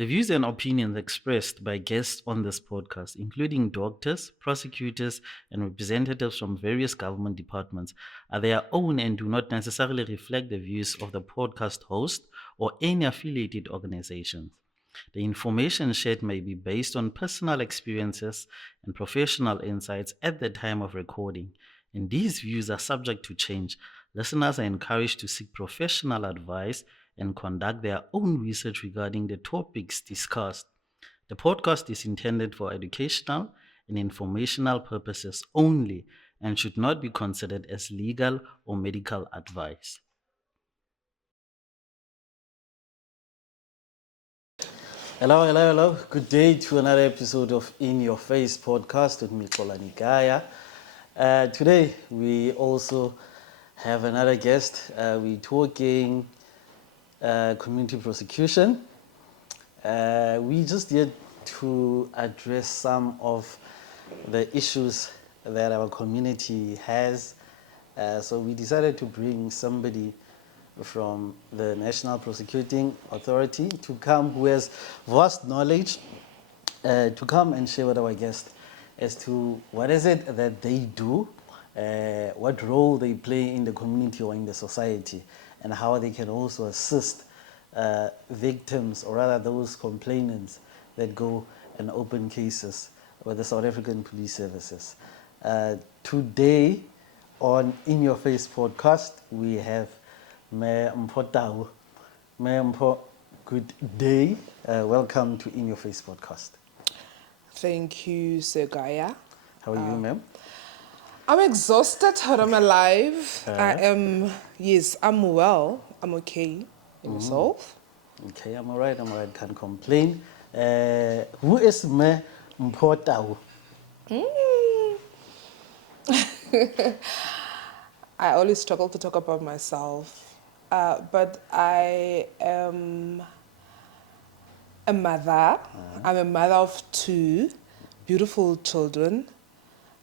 The views and opinions expressed by guests on this podcast, including doctors, prosecutors, and representatives from various government departments, are their own and do not necessarily reflect the views of the podcast host or any affiliated organizations. The information shared may be based on personal experiences and professional insights at the time of recording, and these views are subject to change. Listeners are encouraged to seek professional advice and conduct their own research regarding the topics discussed. The podcast is intended for educational and informational purposes only and should not be considered as legal or medical advice. Hello, hello, hello. Good day to another episode of In Your Face podcast with Mpho Nikaya. Today we also have another guest. We're talking community prosecution. We just here to address some of the issues that our community has. So we decided to bring somebody from the National Prosecuting Authority to come, who has vast knowledge, to come and share with our guest as to what is it that they do, what role they play in the community or in the society, and how they can also assist victims, or rather those complainants that go and open cases with the South African Police Services. Today on In Your Face podcast, we have Mpho. Mpho, good day. Welcome to In Your Face podcast. Thank you, Sir Gaia. How are you, ma'am? I'm exhausted, but I'm alive. I'm well. I'm okay. And yourself? Okay, I'm all right. Can't complain. Who is Mpho? I always struggle to talk about myself. But I am a mother. I'm a mother of two beautiful children.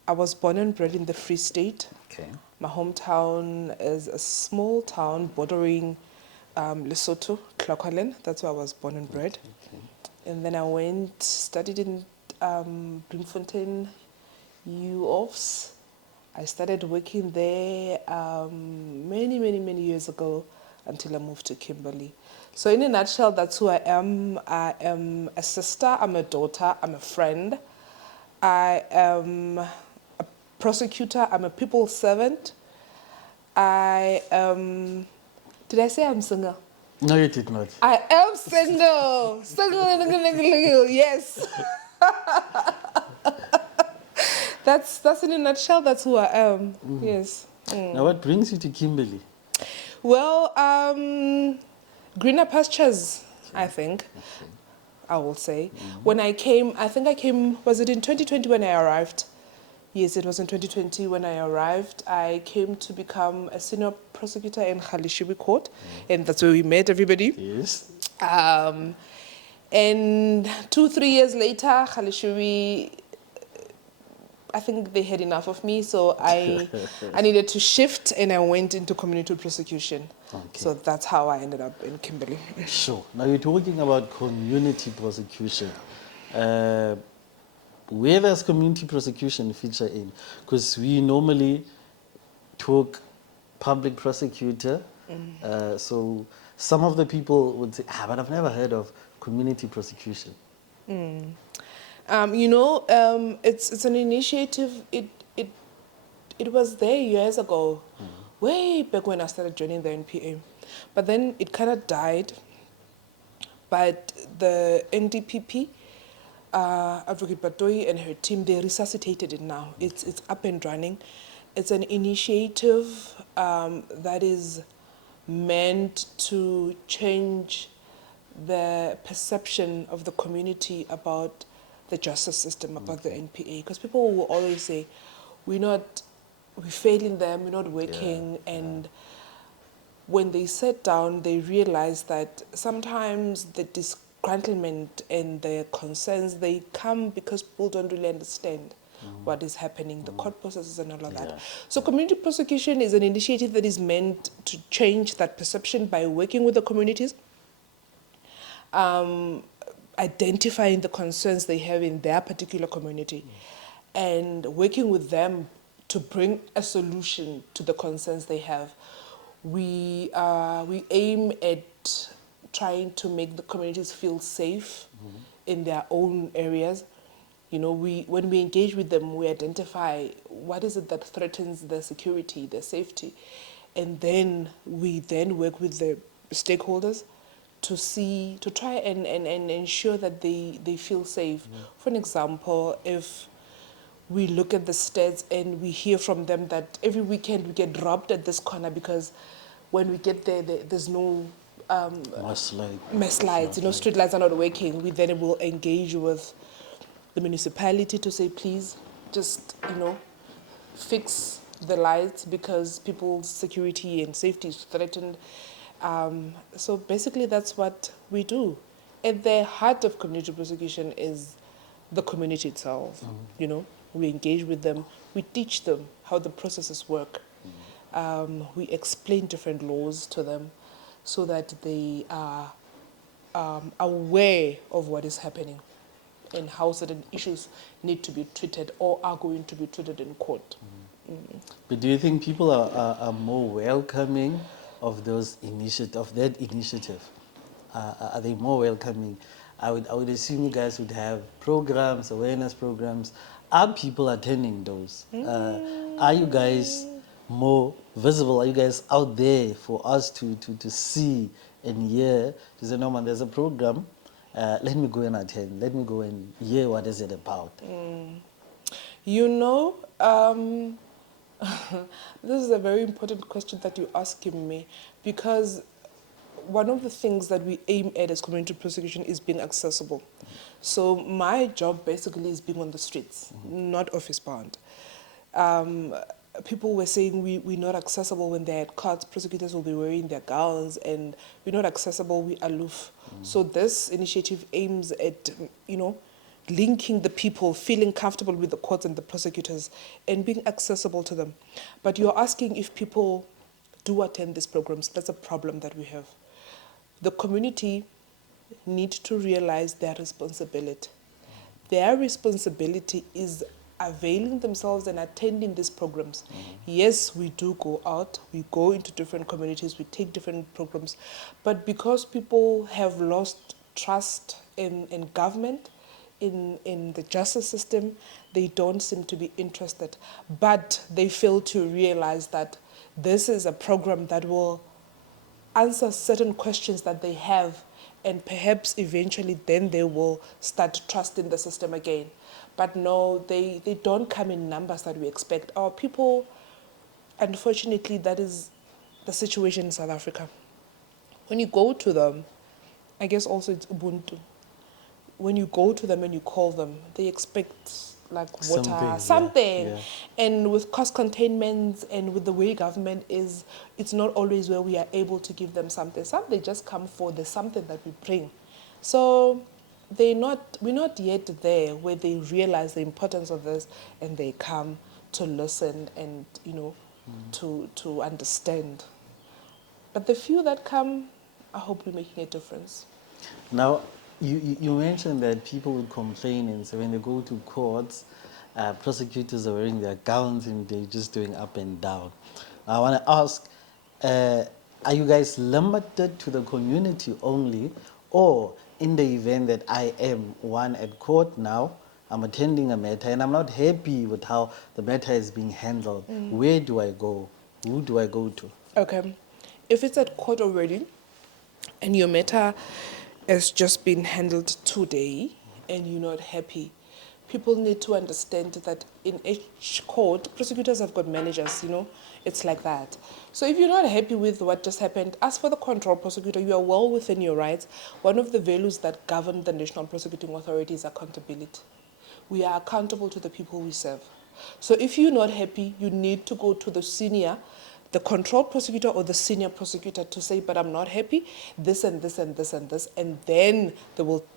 I was born and bred in the Free State. Okay. My hometown is a small town bordering Lesotho, Clocolan. That's where I was born and bred. Okay. And then I studied in Bloemfontein U-Offs. I started working there many years ago until I moved to Kimberley. So in a nutshell, that's who I am. I am a sister, I'm a daughter, I'm a friend. I am a prosecutor, I'm a people servant. I am... Did I say I'm single? No, you did not. I am single. Single, yes. That's in a nutshell, that's who I am. Yes. Now, what brings you to Kimberley? Well, greener pastures, I think, I will say. When I came, was it in 2020 when I arrived? Yes, it was in 2020 when I arrived. I came to become a senior prosecutor in Khalishibi Court, and that's where we met everybody. Yes. And 2-3 years later, Khalishibi, I think they had enough of me, so I needed to shift, and I went into community prosecution. Okay. So that's how I ended up in Kimberley. Sure. Now you're talking about community prosecution. Where does community prosecution feature in? Because we normally talk public prosecutor. So some of the people would say, but I've never heard of community prosecution. It's an initiative. It was there years ago, way back when I started joining the NPA. But then it kind of died. But the NDPP, Advocate Batoi and her team, they resuscitated it now. It's up and running. It's an initiative that is meant to change the perception of the community about the justice system, about the NPA. Because people will always say, we're failing them, we're not working. And when they sat down, they realized that sometimes the disgruntlement and the concerns, they come because people don't really understand what is happening, the court processes and all of that. So community prosecution is an initiative that is meant to change that perception by working with the communities. identifying the concerns they have in their particular community and working with them to bring a solution to the concerns they have. We aim at trying to make the communities feel safe in their own areas. You know, when we engage with them, we identify what is it that threatens their security, their safety, and then we work with the stakeholders to try and ensure that they feel safe. For an example, if we look at the stats and we hear from them that every weekend we get robbed at this corner because when we get there's no mass lights, street lights are not working. We then will engage with the municipality to say, please, just, fix the lights because people's security and safety is threatened. So basically that's what we do. At the heart of community prosecution is the community itself. We engage with them, we teach them how the processes work. We explain different laws to them so that they are aware of what is happening and how certain issues need to be treated or are going to be treated in court. But do you think people are more welcoming of that initiative? Are they more welcoming? I would assume you guys would have programs, awareness programs. Are people attending those? Are you guys more visible? Are you guys out there for us to see and hear? To say, no man, there's a program. Let me go and attend. Let me go and hear what is it about. This is a very important question that you're asking me, because one of the things that we aim at as community prosecution is being accessible. So my job basically is being on the streets, not office bound. People were saying we're not accessible when they're at court. Prosecutors will be wearing their gowns, and we're not accessible, we're aloof. So this initiative aims at, linking the people, feeling comfortable with the courts and the prosecutors, and being accessible to them. But you're asking if people do attend these programs. That's a problem that we have. The community need to realize their responsibility. Their responsibility is availing themselves and attending these programs. Yes, we do go out, we go into different communities, we take different programs, but because people have lost trust in government, in the justice system, they don't seem to be interested. But they fail to realize that this is a program that will answer certain questions that they have, and perhaps eventually then they will start trusting the system again. But no, they don't come in numbers that we expect. Our people, unfortunately, that is the situation in South Africa. When you go to them, I guess also it's Ubuntu. When you go to them and you call them, they expect like water, something. Yeah. And with cost containment and with the way government is, it's not always where we are able to give them something. Some they just come for the something that we bring. So we're not yet there where they realize the importance of this and they come to listen and, to understand. But the few that come, I hope we're making a difference. Now, you mentioned that people would complain, and so when they go to courts, prosecutors are wearing their gowns and they're just doing up and down. I want to ask, are you guys limited to the community only, or in the event that I am one at court now, I'm attending a matter and I'm not happy with how the matter is being handled, where do I go? Who do I go to? Okay. If it's at court already and your matter has just been handled today and you're not happy, people need to understand that in each court, prosecutors have got managers, it's like that. So if you're not happy with what just happened, ask for the control prosecutor. You are well within your rights. One of the values that govern the National Prosecuting Authority is accountability. We are accountable to the people we serve. So if you're not happy, you need to go to the control prosecutor or the senior prosecutor to say, but I'm not happy, this and this and this and this, and then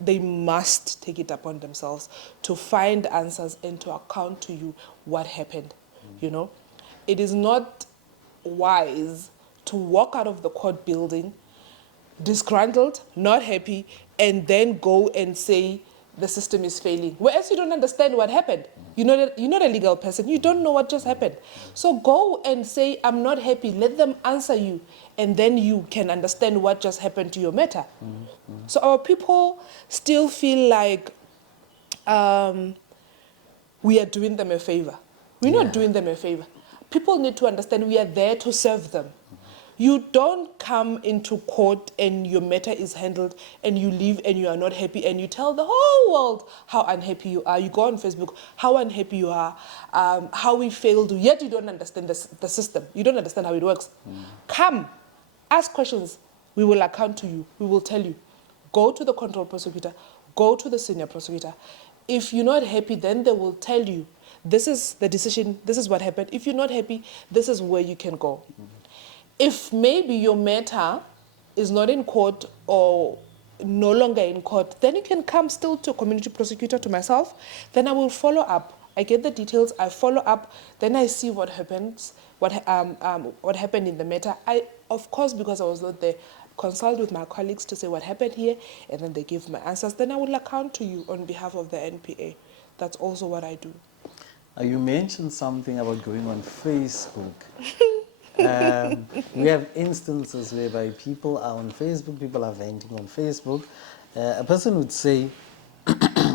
they must take it upon themselves to find answers and to account to you what happened. It is not wise to walk out of the court building disgruntled, not happy, and then go and say the system is failing. Whereas you don't understand what happened. You're not a legal person. You don't know what just happened. So go and say, I'm not happy. Let them answer you. And then you can understand what just happened to your matter. So our people still feel like we are doing them a favor. We're not doing them a favor. People need to understand we are there to serve them. You don't come into court and your matter is handled and you leave and you are not happy and you tell the whole world how unhappy you are. You go on Facebook, how unhappy you are, how we failed you, yet you don't understand the system. You don't understand how it works. Come, ask questions. We will account to you. We will tell you. Go to the control prosecutor. Go to the senior prosecutor. If you're not happy, then they will tell you, this is the decision, this is what happened. If you're not happy, this is where you can go. If maybe your matter is not in court or no longer in court, then you can come still to community prosecutor, to myself. Then I will follow up. I get the details, I follow up, then I see what happens, what happened in the matter. I, of course, because I was not there, consult with my colleagues to say what happened here, and then they give my answers. Then I will account to you on behalf of the NPA. That's also what I do. You mentioned something about going on Facebook. We have instances whereby people are on Facebook, people are venting on Facebook. A person would say,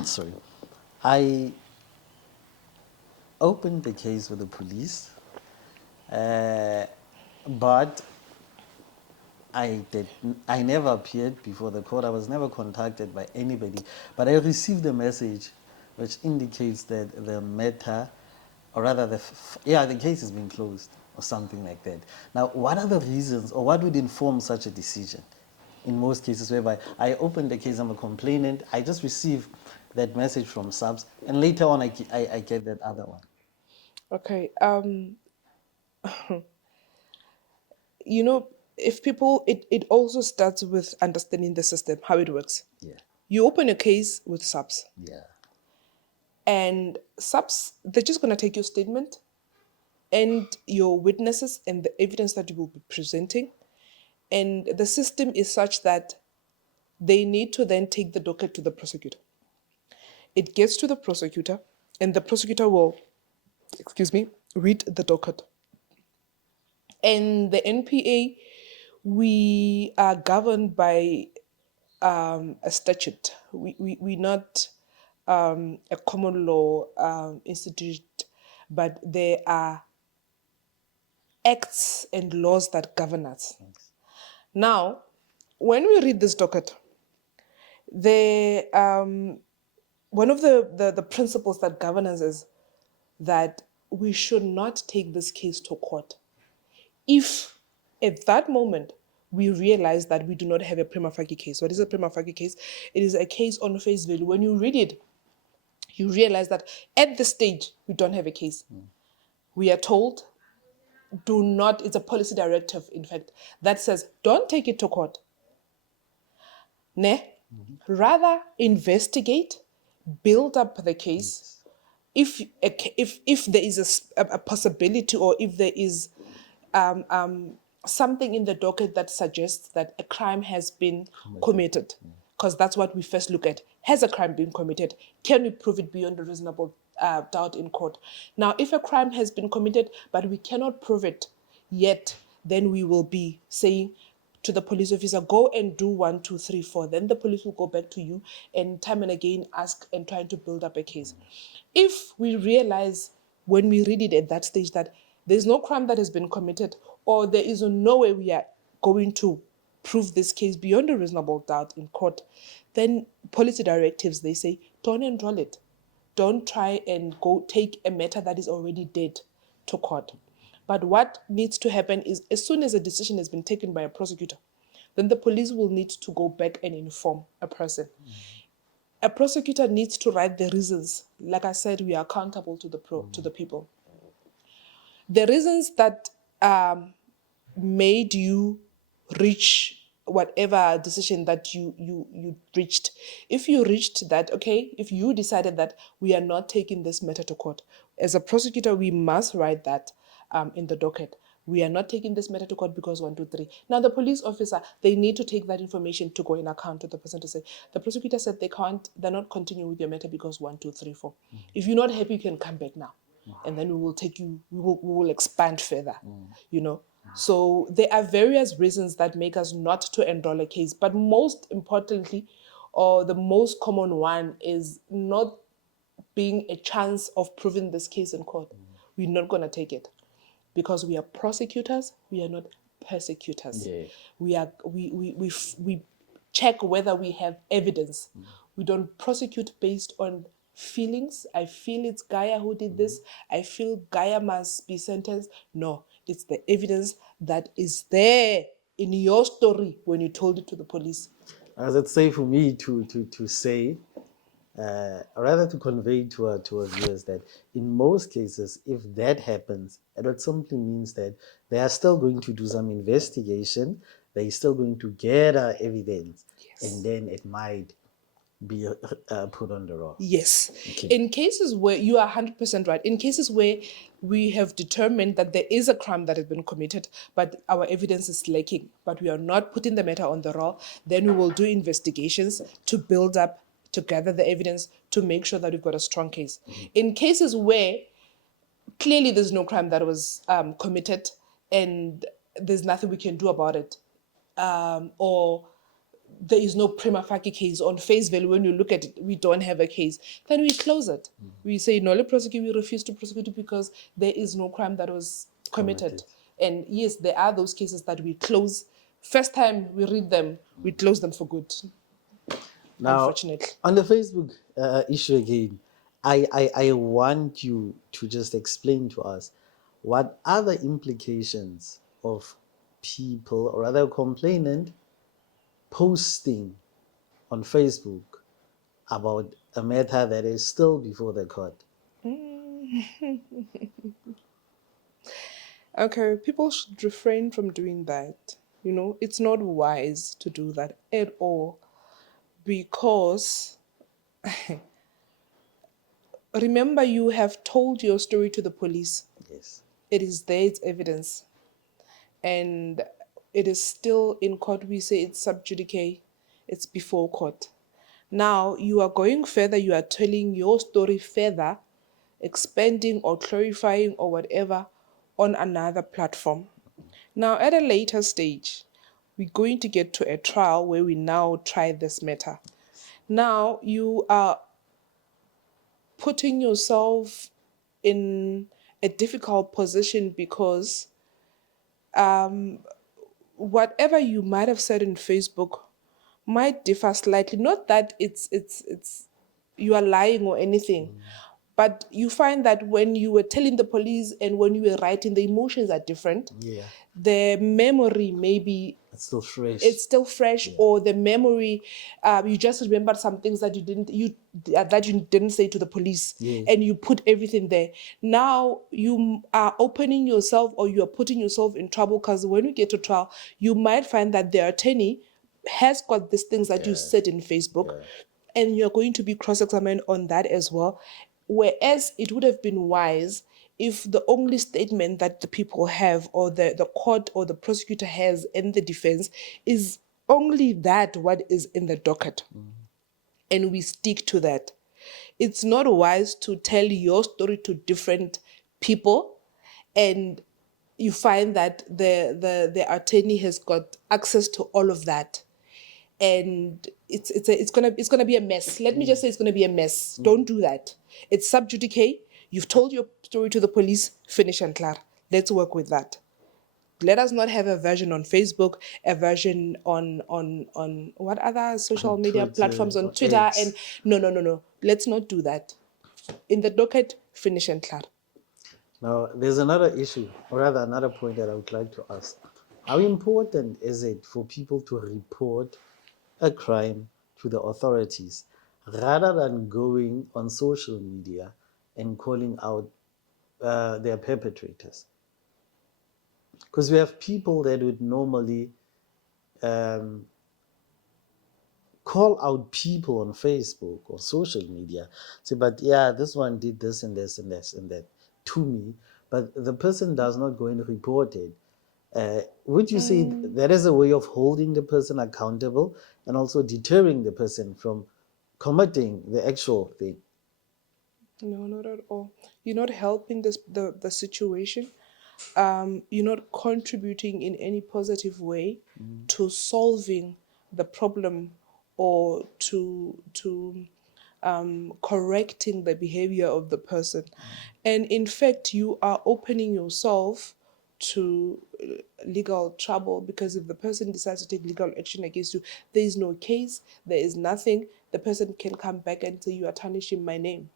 sorry, I opened the case with the police, but I never appeared before the court. I was never contacted by anybody, but I received a message which indicates that the matter, or rather the case has been closed, or something like that. Now, what are the reasons, or what would inform such a decision? In most cases whereby I opened the case, I'm a complainant, I just receive that message from subs, and later on I get that other one. Okay. You know, if people, it also starts with understanding the system, how it works. Yeah. You open a case with subs. Yeah. And subs, they're just going to take your statement and your witnesses and the evidence that you will be presenting. And the system is such that they need to then take the docket to the prosecutor. It gets to the prosecutor, and the prosecutor will, read the docket. And the NPA, we are governed by a statute. We're not a common law institute, but there are acts and laws that govern us. Thanks. Now, when we read this docket, one of the principles that govern us is that we should not take this case to court if at that moment we realize that we do not have a prima facie case. What is a prima facie case? It is a case on face value. When you read it, you realize that at this stage we don't have a case. We are told, do not, it's a policy directive, in fact, that says don't take it to court. Rather investigate, build up the case. If there is a possibility, or if there is something in the docket that suggests that a crime has been committed, because that's what we first look at. Has a crime been committed? Can we prove it beyond a reasonable doubt in court? Now, if a crime has been committed, but we cannot prove it yet, then we will be saying to the police officer, go and do 1, 2, 3, 4. Then the police will go back to you and time and again ask and try to build up a case. If we realize when we read it at that stage that there's no crime that has been committed, or there is no way we are going to prove this case beyond a reasonable doubt in court, then policy directives, they say, don't enroll it. Don't try and go take a matter that is already dead to court. But what needs to happen is, as soon as a decision has been taken by a prosecutor, then the police will need to go back and inform a person. A prosecutor needs to write the reasons. Like I said, we are accountable to the people. The reasons that made you reach whatever decision that you reached. If you reached that, okay, if you decided that we are not taking this matter to court, as a prosecutor, we must write that in the docket. We are not taking this matter to court because 1, 2, 3. Now, the police officer, they need to take that information to go in account to the person to say, the prosecutor said they're not continuing with your matter because 1, 2, 3, 4. If you're not happy, you can come back now. And then we will expand further, you know. So there are various reasons that make us not to enroll a case. But most importantly, or the most common one, is not being a chance of proving this case in court. We're not going to take it because we are prosecutors, we are not persecutors. Yeah. We check whether we have evidence. We don't prosecute based on feelings. I feel it's Gaia who did this. I feel Gaia must be sentenced. No, it's the evidence that is there in your story when you told it to the police. As it's safe for me to say, or rather to convey to our viewers that in most cases, if that happens, it simply means that they are still going to do some investigation, they're still going to gather evidence, Yes. and then it might be put on the roll. Yes. Okay. In cases where you are 100% right, in cases where we have determined that there is a crime that has been committed, but our evidence is lacking, but we are not putting the matter on the roll, then we will do investigations to build up, to gather the evidence, to make sure that we've got a strong case. In cases where clearly there's no crime that was committed and there's nothing we can do about it, or there is no prima facie case on face value. When you look at it, we don't have a case, then we close it. We say, no, let's prosecute, we refuse to prosecute it because there is no crime that was committed. And yes, there are those cases that we close. First time we read them, we close them for good. Now, unfortunately. on the Facebook issue again, I want you to just explain to us what are the implications of people, or rather a complainant, posting on Facebook about a matter that is still before the court. Okay, people should refrain from doing that. You know, it's not wise to do that at all because remember, you have told your story to the police. Yes. It is there, it's evidence. And it is still in court. We say it's sub judice, it's before court. Now, you are going further, you are telling your story further, expanding or clarifying or whatever on another platform. Now, at a later stage, we're going to get to a trial where we now try this matter. Now, you are putting yourself in a difficult position because whatever you might have said in Facebook might differ slightly. Not that it's you are lying or anything, but you find that when you were telling the police and when you were writing, the emotions are different. Yeah. The memory maybe It's still fresh. it's still fresh, or the memory you just remembered some things that you didn't say to the police. Yes. And you put everything there. Now you are opening yourself, or you are putting yourself in trouble, because when you get to trial, you might find that the attorney has got these things that you said in Facebook, and you're going to be cross-examined on that as well. Whereas it would have been wise if the only statement that the people have, or the court or the prosecutor has in the defense, is only that what is in the docket. And we stick to that. It's not wise to tell your story to different people, and you find that the attorney has got access to all of that, and it's gonna be a mess. Let me just say, it's gonna be a mess. Don't do that. It's sub judice. You've told your story to the police. Finish and clear. Let's work with that. Let us not have a version on Facebook, a version on what other social On media Twitter, platforms, on or Twitter, X. and no. Let's not do that. In the docket, finish and clear. Now, there's another issue, or rather another point that I would like to ask. How important is it for people to report a crime to the authorities rather than going on social media and calling out their perpetrators? Because we have people that would normally call out people on Facebook or social media, say, but yeah, this one did this and this and this and that to me, but the person does not go and report it. Would you say that is a way of holding the person accountable and also deterring the person from committing the actual thing? No, not at all. You're not helping the situation. You're not contributing in any positive way to solving the problem or to correcting the behavior of the person. And in fact, you are opening yourself to legal trouble, because if the person decides to take legal action against you, there is no case, there is nothing. The person can come back and say, you are tarnishing my name,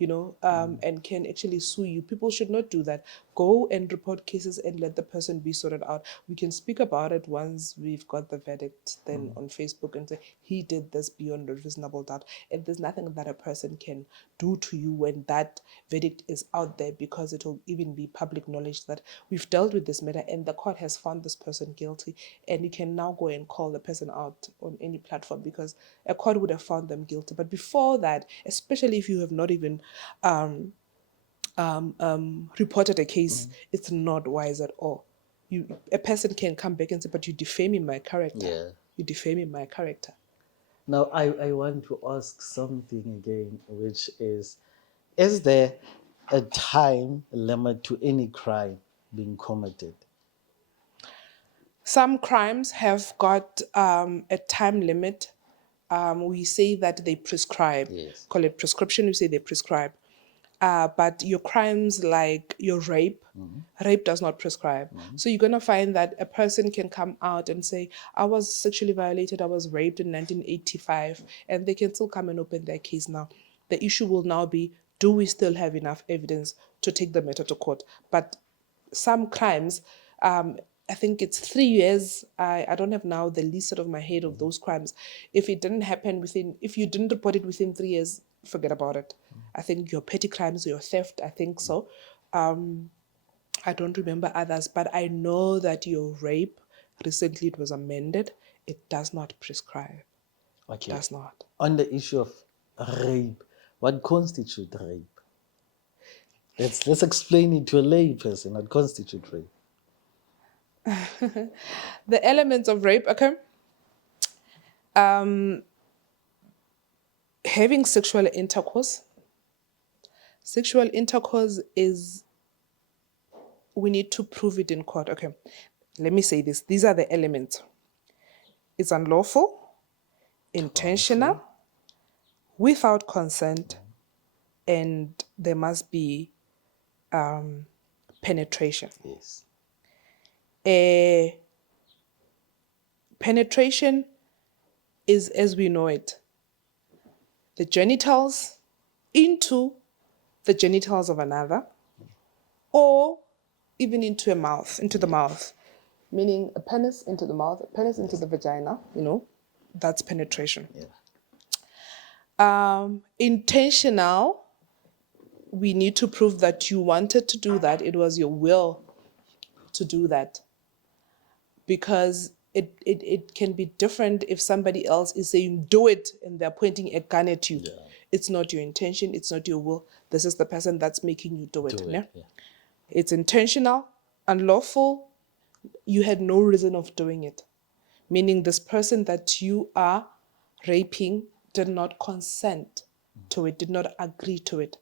and can actually sue you. People should not do that. Go and report cases and let the person be sorted out. We can speak about it once we've got the verdict, then on Facebook, and say, he did this beyond a reasonable doubt. And there's nothing that a person can do to you when that verdict is out there, because it will even be public knowledge that we've dealt with this matter and the court has found this person guilty. And you can now go and call the person out on any platform, because a court would have found them guilty. But before that, especially if you have not even reported a case, it's not wise at all. A person can come back and say, but you're defaming my character. Yeah. You're defaming my character. Now, I want to ask something again, which is there a time limit to any crime being committed? Some crimes have got a time limit. We say that they prescribe. Yes. Call it prescription. We say they prescribe. But your crimes like your rape, rape does not prescribe. So you're going to find that a person can come out and say, I was sexually violated, I was raped in 1985, and they can still come and open their case now. The issue will now be, do we still have enough evidence to take the matter to court? But some crimes, I think it's 3 years. I don't have now the list out of my head of those crimes. If it didn't happen if you didn't report it within 3 years, forget about it. I think your petty crimes, your theft, I think so. I don't remember others, but I know that your rape, recently it was amended, it does not prescribe. Okay. It does not. On the issue of rape, what constitutes rape? Let's explain it to a lay person. What constitutes rape? The elements of rape, okay? Having sexual intercourse. Sexual intercourse is, we need to prove it in court. Okay, let me say this. These are the elements. It's unlawful, intentional, without consent, and there must be penetration. Yes. Penetration is, as we know it, the genitals into the genitals of another, or even into the mouth, meaning a penis into the mouth, a penis into the vagina, that's penetration. Yeah. Intentional, we need to prove that you wanted to do that, it was your will to do that. Because it can be different if somebody else is saying, do it, and they're pointing a gun at you. Yeah. It's not your intention, it's not your will. This is the person that's making you do it. Yeah. It's intentional, unlawful, you had no reason of doing it. Meaning this person that you are raping did not consent to it, did not agree to it.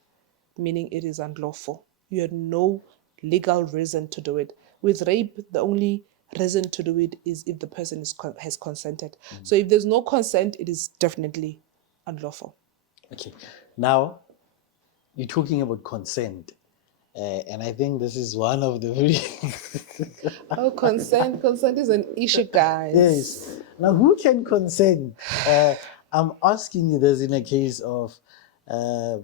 Meaning it is unlawful. You had no legal reason to do it. With rape, the only reason to do it is if the person has consented. So if there's no consent, it is definitely unlawful. Okay. Now, you're talking about consent. And I think this is one of the very... Oh, consent is an issue, guys. Yes. Now, who can consent? I'm asking you this in a case of a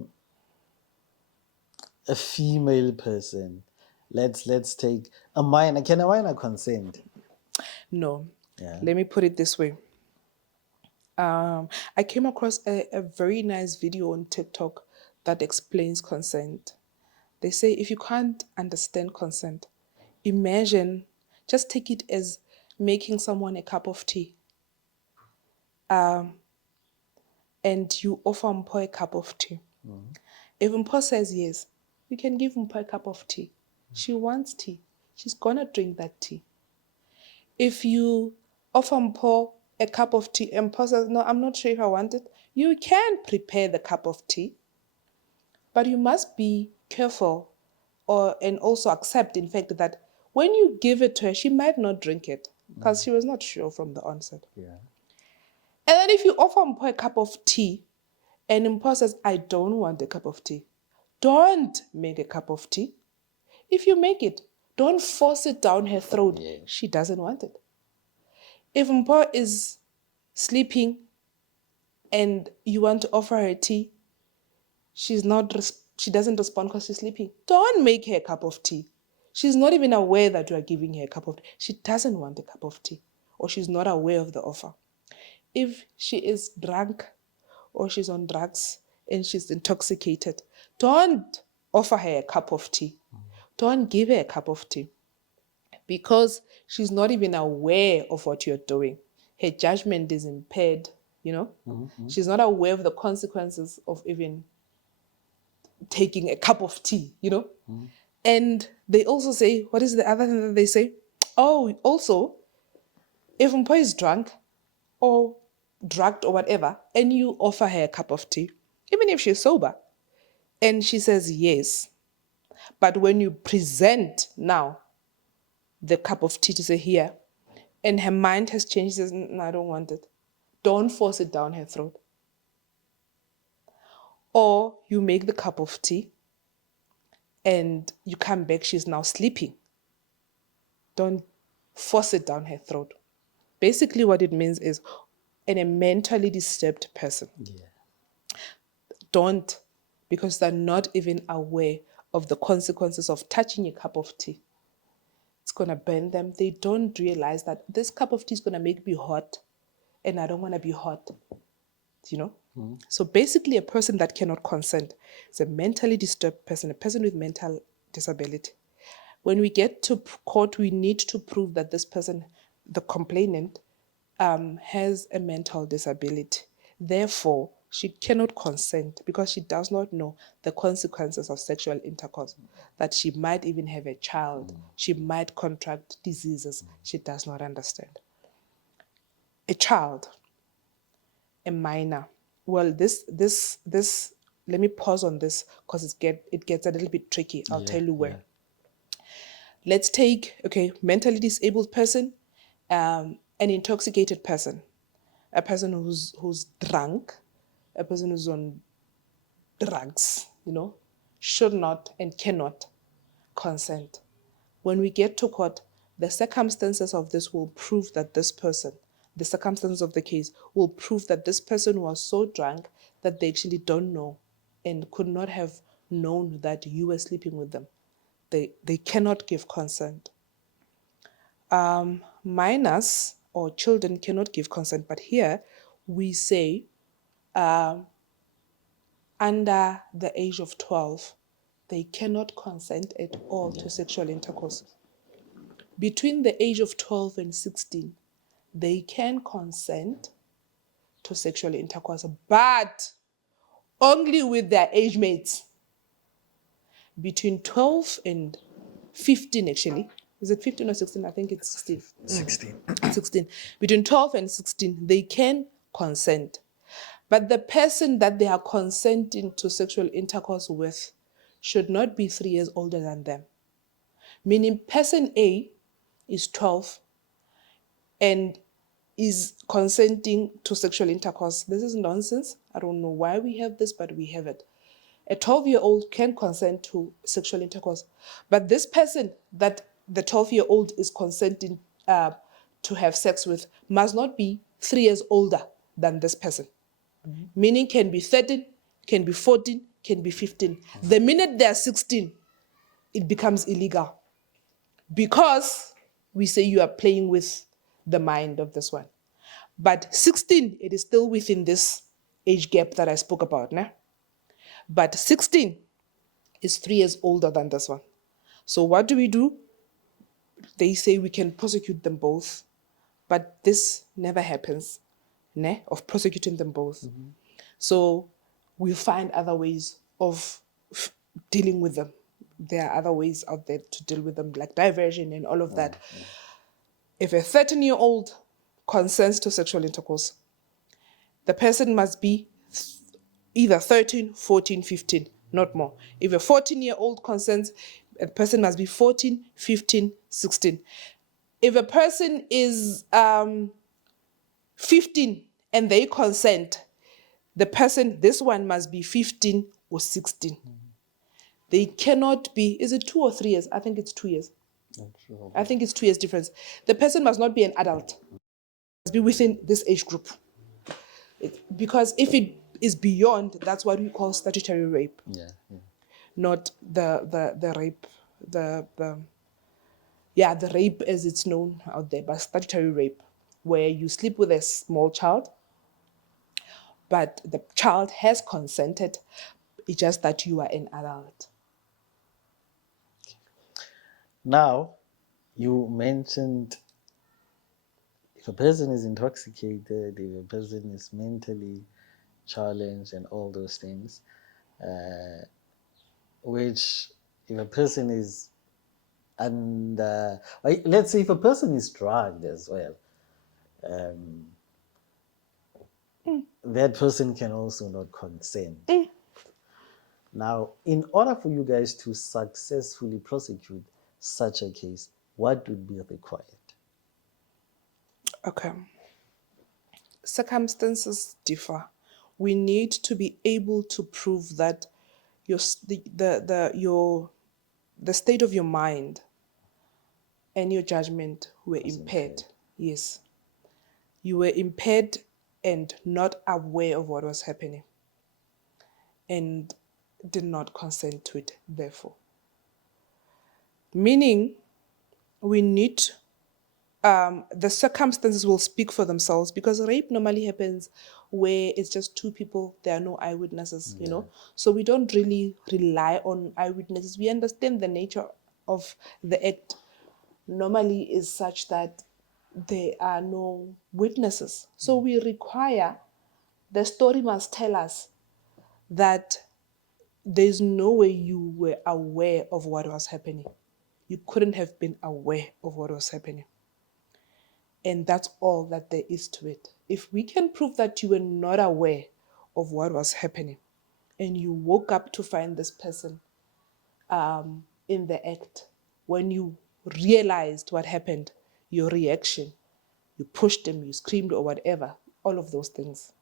female person. Let's take a minor. Can a minor consent? No. Yeah. Let me put it this way. I came across a very nice video on TikTok that explains consent. They say if you can't understand consent, imagine, just take it as making someone a cup of tea. And you offer Mpho a cup of tea. If Mpho says yes, you can give Mpho a cup of tea. She wants tea. She's going to drink that tea. If you offer Mpho a cup of tea and Mpho says, no, I'm not sure if I want it, you can prepare the cup of tea, but you must be careful and also accept, in fact, that when you give it to her, she might not drink it because she was not sure from the onset. Yeah. And then if you offer Mpho a cup of tea and Mpho says, I don't want a cup of tea, don't make a cup of tea. If you make it, don't force it down her throat. Yeah. She doesn't want it. If Mpho is sleeping and you want to offer her tea, she doesn't respond because she's sleeping. Don't make her a cup of tea. She's not even aware that you are giving her a cup of tea. She doesn't want a cup of tea, or she's not aware of the offer. If she is drunk or she's on drugs and she's intoxicated, don't offer her a cup of tea. Don't give her a cup of tea, because she's not even aware of what you're doing. Her judgment is impaired, She's not aware of the consequences of even taking a cup of tea, And they also say, what is the other thing that they say? Oh, also, if Mpho is drunk or drugged or whatever, and you offer her a cup of tea, even if she's sober, and she says yes, but when you present now the cup of tea to say here, and her mind has changed, she says, no, I don't want it. Don't force it down her throat. Or you make the cup of tea and you come back, she's now sleeping. Don't force it down her throat. Basically what it means is, in a mentally disturbed person, don't, because they're not even aware of the consequences of touching a cup of tea. It's going to burn them. They don't realize that this cup of tea is going to make me hot, and I don't want to be hot, So basically a person that cannot consent is a mentally disturbed person, a person with mental disability. When we get to court, we need to prove that this person, the complainant, has a mental disability. Therefore, she cannot consent because she does not know the consequences of sexual intercourse, that she might even have a child, she might contract diseases she does not understand. A child, a minor. Well, this. Let me pause on this because it gets a little bit tricky. I'll tell you where. Let's take mentally disabled person, an intoxicated person, a person who's drunk, a person who's on drugs. Should not and cannot consent. When we get to court, the circumstances of this will prove that this person, the circumstances of the case will prove that this person was so drunk that they actually don't know and could not have known that you were sleeping with them. They cannot give consent. Minors or children cannot give consent, but here we say under the age of 12, they cannot consent at all to sexual intercourse. Between the age of 12 and 16, they can consent to sexual intercourse, but only with their age mates. Between 12 and 15, actually. Is it 15 or 16? I think it's 16. 16. 16. Between 12 and 16, they can consent. But the person that they are consenting to sexual intercourse with should not be 3 years older than them. Meaning person A is 12 and is consenting to sexual intercourse. This is nonsense. I don't know why we have this, but we have it. A 12-year-old can consent to sexual intercourse. But this person that the 12-year-old is consenting to have sex with must not be 3 years older than this person. Meaning can be 13, can be 14, can be 15. The minute they're 16, it becomes illegal. Because we say you are playing with the mind of this one. But 16, it is still within this age gap that I spoke about. Nah? But 16 is 3 years older than this one. So what do? They say we can prosecute them both. But this never happens, nah, of prosecuting them both. So we'll find other ways of dealing with them. there are other ways out there to deal with them, like diversion and all of that. If a 13-year-old consents to sexual intercourse, the person must be either 13, 14, 15, not more. If a 14-year-old consents, a person must be 14, 15, 16. If a person is 15 and they consent, this one must be 15 or 16. They cannot be, is it 2 or 3 years? I think it's 2 years. Sure. I think it's 2 years difference. The person must not be an adult. It must be within this age group. Because if it is beyond, that's what we call statutory rape. Yeah. Not the rape, the rape as it's known out there, but statutory rape, where you sleep with a small child, but the child has consented. It's just that you are an adult. Now, you mentioned if a person is intoxicated, if a person is mentally challenged and all those things, which if a person is under, let's say if a person is drugged as well, that person can also not consent. Now, in order for you guys to successfully prosecute such a case, what would be required? Okay. Circumstances differ. We need to be able to prove that the state of your mind and your judgment were impaired. Yes. You were impaired and not aware of what was happening and did not consent to it, therefore. Meaning, we need, the circumstances will speak for themselves, because rape normally happens where it's just two people, there are no eyewitnesses, you know. So we don't really rely on eyewitnesses. We understand the nature of the act normally is such that there are no witnesses. So we require, the story must tell us that there's no way you were aware of what was happening. You couldn't have been aware of what was happening. And that's all that there is to it. If we can prove that you were not aware of what was happening and you woke up to find this person in the act, when you realized what happened, your reaction, you pushed them, you screamed or whatever, all of those things.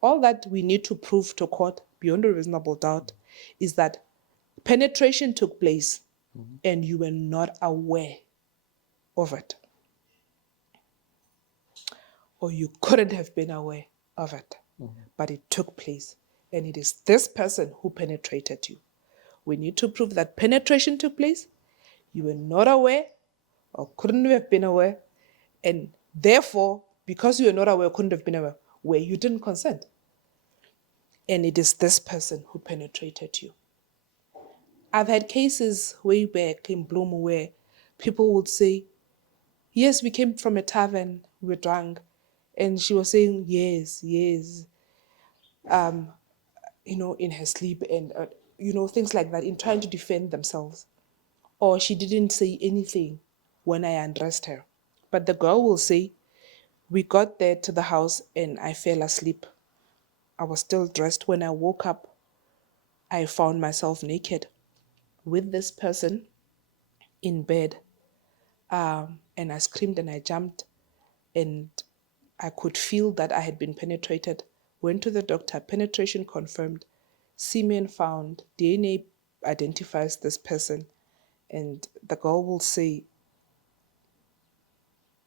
All that we need to prove to court beyond a reasonable doubt is that penetration took place and you were not aware of it. Or you couldn't have been aware of it, but it took place. And it is this person who penetrated you. We need to prove that penetration took place, you were not aware or couldn't have been aware, and therefore, because you were not aware or couldn't have been aware, where you didn't consent. And it is this person who penetrated you. I've had cases way back in Bloem where people would say, yes, we came from a tavern, we were drunk. And she was saying, yes, in her sleep and, things like that, in trying to defend themselves. Or she didn't say anything when I undressed her. But the girl will say, we got there to the house and I fell asleep. I was still dressed. When I woke up, I found myself naked with this person in bed. And I screamed and I jumped and I could feel that I had been penetrated. Went to the doctor, penetration confirmed, semen found, DNA identifies this person. And the girl will say,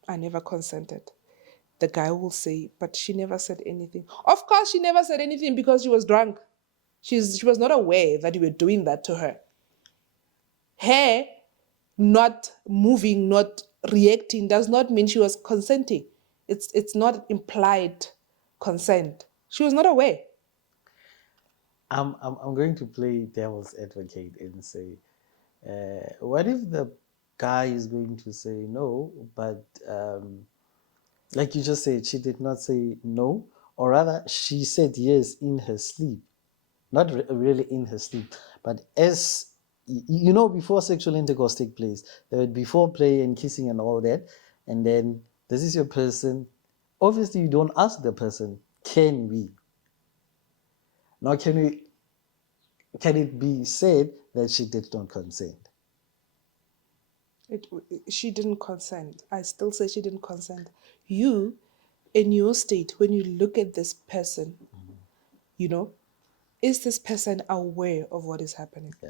I never consented. The guy will say, but she never said anything. Of course, she never said anything because she was drunk. She was not aware that you were doing that to her. Her not moving, not reacting does not mean she was consenting. It's not implied consent. She was not aware. I'm going to play devil's advocate and say, what if the guy is going to say no, but like you just said, she did not say no, or rather, she said yes in her sleep, not really in her sleep, but as before sexual intercourse take place, there would be foreplay and kissing and all that, and then this is your person. Obviously, you don't ask the person, can we? Now, can it be said that she did not consent? She didn't consent. I still say she didn't consent. You, in your state, when you look at this person, is this person aware of what is happening? Yeah.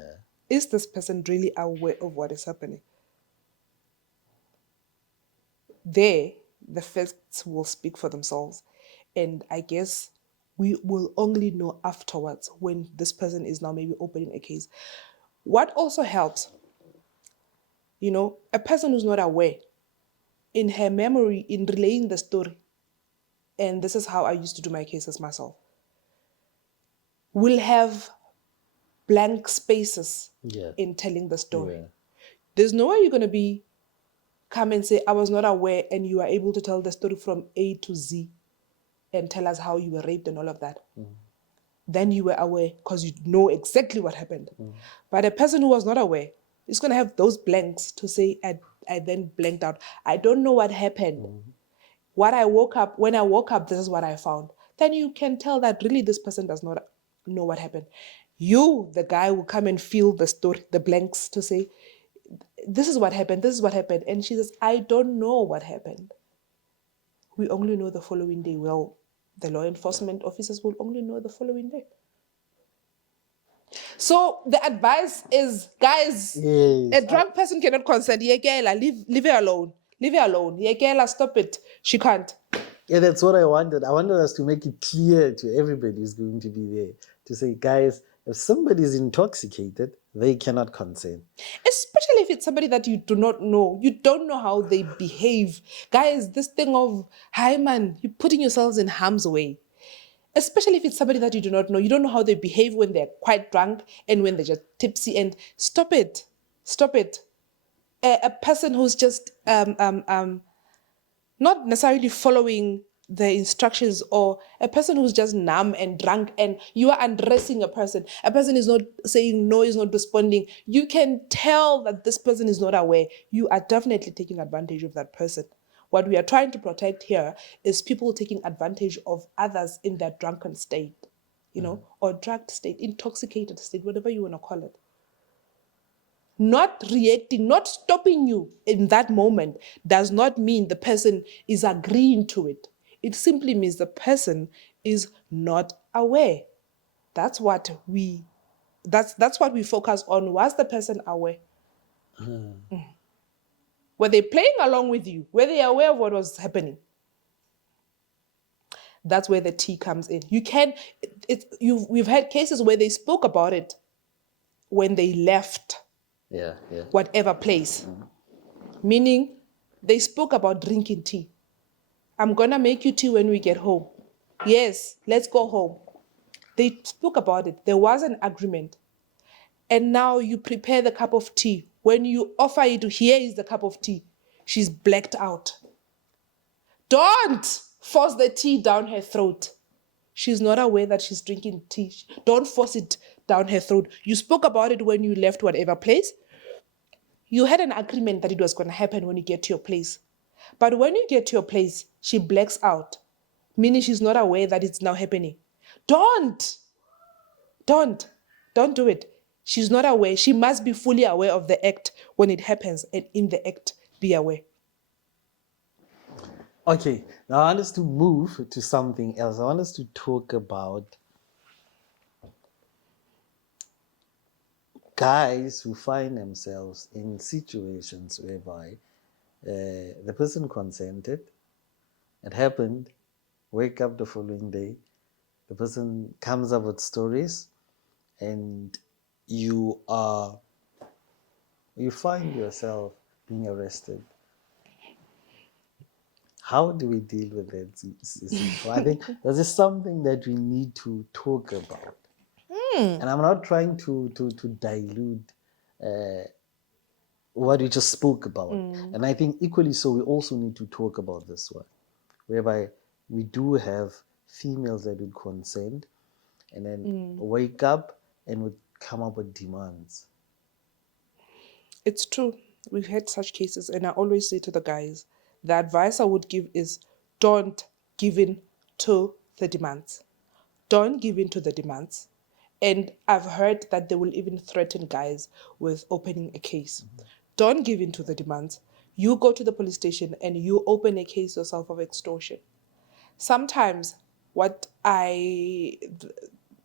Is this person really aware of what is happening? There, the facts will speak for themselves. And I guess we will only know afterwards when this person is now maybe opening a case. What also helps, a person who's not aware, in her memory, in relaying the story, and this is how I used to do my cases myself, will have blank spaces in telling the story. Yeah. There's no way you're going to come and say, I was not aware, and you are able to tell the story from A to Z and tell us how you were raped and all of that. Then you were aware because you know exactly what happened. But a person who was not aware is going to have those blanks to say, I then blanked out. I don't know what happened. When I woke up, this is what I found. Then you can tell that really this person does not know what happened. You, the guy, will come and fill the story, the blanks to say, this is what happened, this is what happened. And she says, I don't know what happened. We only know the following day. Well, the law enforcement officers will only know the following day. So the advice is, guys, a drunk person cannot consent. Yekela, leave her alone. Leave her alone. Yekela, stop it. She can't. Yeah, that's what I wanted. I wanted us to make it clear to everybody who's going to be there to say, guys, if somebody is intoxicated, they cannot consent. Especially if it's somebody that you do not know. You don't know how they behave. Guys, this thing of, hi man, you're putting yourselves in harm's way. Especially if it's somebody that you do not know. You don't know how they behave when they're quite drunk and when they're just tipsy. And stop it. Stop it. A person who's just not necessarily following the instructions, or a person who's just numb and drunk and you are undressing a person is not saying no, is not responding, you can tell that this person is not aware. You are definitely taking advantage of that person. What we are trying to protect here is people taking advantage of others in their drunken state, or drugged state, intoxicated state, whatever you want to call it. Not reacting, not stopping you in that moment does not mean the person is agreeing to it. It simply means the person is not aware. That's what we focus on. Was the person aware? Were they playing along with you? Were they aware of what was happening? That's where the tea comes in. We've had cases where they spoke about it when they left whatever place. Meaning, they spoke about drinking tea. I'm going to make you tea when we get home. Yes, let's go home. They spoke about it. There was an agreement. And now you prepare the cup of tea. When you offer it, here is the cup of tea. She's blacked out. Don't force the tea down her throat. She's not aware that she's drinking tea. Don't force it down her throat. You spoke about it when you left whatever place. You had an agreement that it was going to happen when you get to your place. But when you get to your place, she blacks out, meaning she's not aware that it's now happening. Don't do it. She's not aware. She must be fully aware of the act when it happens, and in the act, be aware. Okay, now I want us to move to something else. I want us to talk about guys who find themselves in situations whereby the person consented, it happened, wake up the following day, the person comes up with stories, and you find yourself being arrested. How do we deal with that? I think this is something that we need to talk about. And I'm not trying to dilute what we just spoke about. And I think equally so, we also need to talk about this one, whereby we do have females that would consent and then wake up and would come up with demands. It's true. We've had such cases, and I always say to the guys, the advice I would give is don't give in to the demands. Don't give in to the demands. And I've heard that they will even threaten guys with opening a case. Don't give in to the demands. You go to the police station and you open a case yourself of extortion. Sometimes what I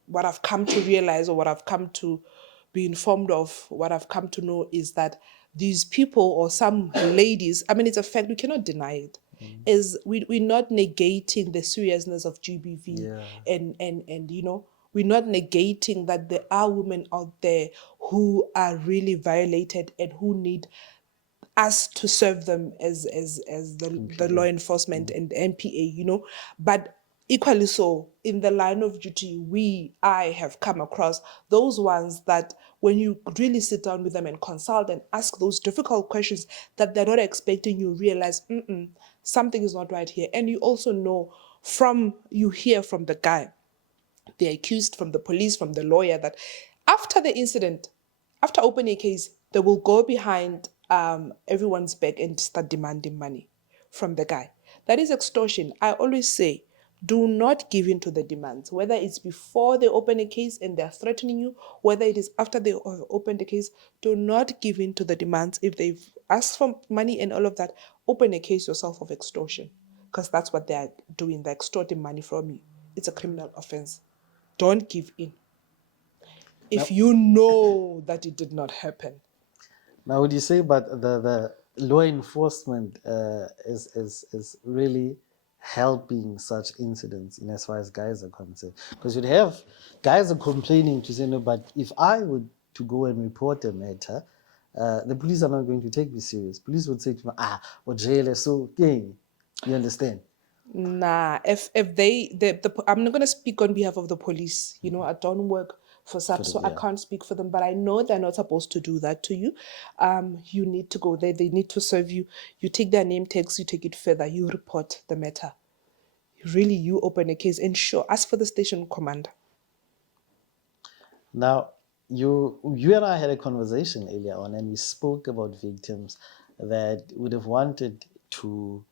what I've come to realize, or what I've come to be informed of, what I've come to know is that these people, or some ladies, I mean, it's a fact, we cannot deny it, is we're not negating the seriousness of GBV. Yeah. And we're not negating that there are women out there who are really violated and who need us to serve them as the law enforcement and the NPA. But equally so, in the line of duty, I have come across those ones that when you really sit down with them and consult and ask those difficult questions that they're not expecting, you realize, something is not right here. And you also know you hear from the guy, the accused, from the police, from the lawyer, that after the incident, after opening a case, they will go behind everyone's back and start demanding money from the guy. That is extortion. I always say, do not give in to the demands, whether it's before they open a case and they're threatening you, whether it is after they have opened the case. Do not give in to the demands. If they've asked for money and all of that, open a case yourself of extortion, because that's what they're doing. They're extorting money from you. It's a criminal offense. Don't give in. If you know that it did not happen. Now, would you say, but the law enforcement is really helping such incidents in as far as guys are concerned? Because you'd have guys are complaining to say, no, but if I were to go and report a matter, the police are not going to take me serious. Police would say to me, or jail, so thing. You understand? Nah, if I'm not gonna speak on behalf of the police. I don't work for SAP, so I can't speak for them. But I know they're not supposed to do that to you. You need to go there. They need to serve you. You take their name tags. You take it further. You report the matter. Really, you open a case and ask for the station commander. Now, you and I had a conversation earlier on, and we spoke about victims that would have wanted to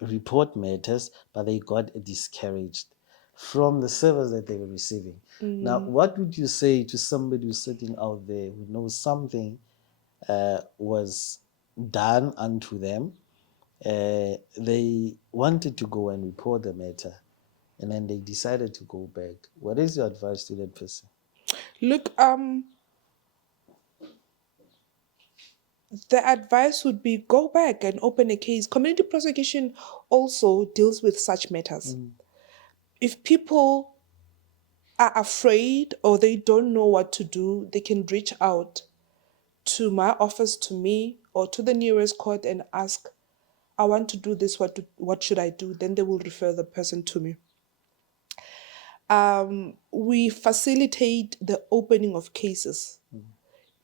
report matters, but they got discouraged from the service that they were receiving. Now, what would you say to somebody who's sitting out there who knows something was done unto them? They wanted to go and report the matter, and then they decided to go back. What is your advice to that person? Look, the advice would be go back and open a case. Community prosecution also deals with such matters. If people are afraid or they don't know what to do, they can reach out to my office, to me, or to the nearest court and ask, I want to do this, what should I do? Then they will refer the person to me. We facilitate the opening of cases.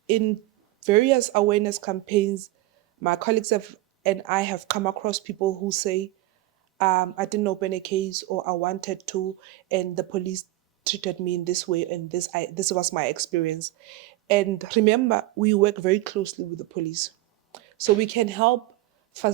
In various awareness campaigns, my colleagues and I have come across people who say, I didn't open a case, or I wanted to, and the police treated me in this way, and this was my experience. And remember, we work very closely with the police. So we can help,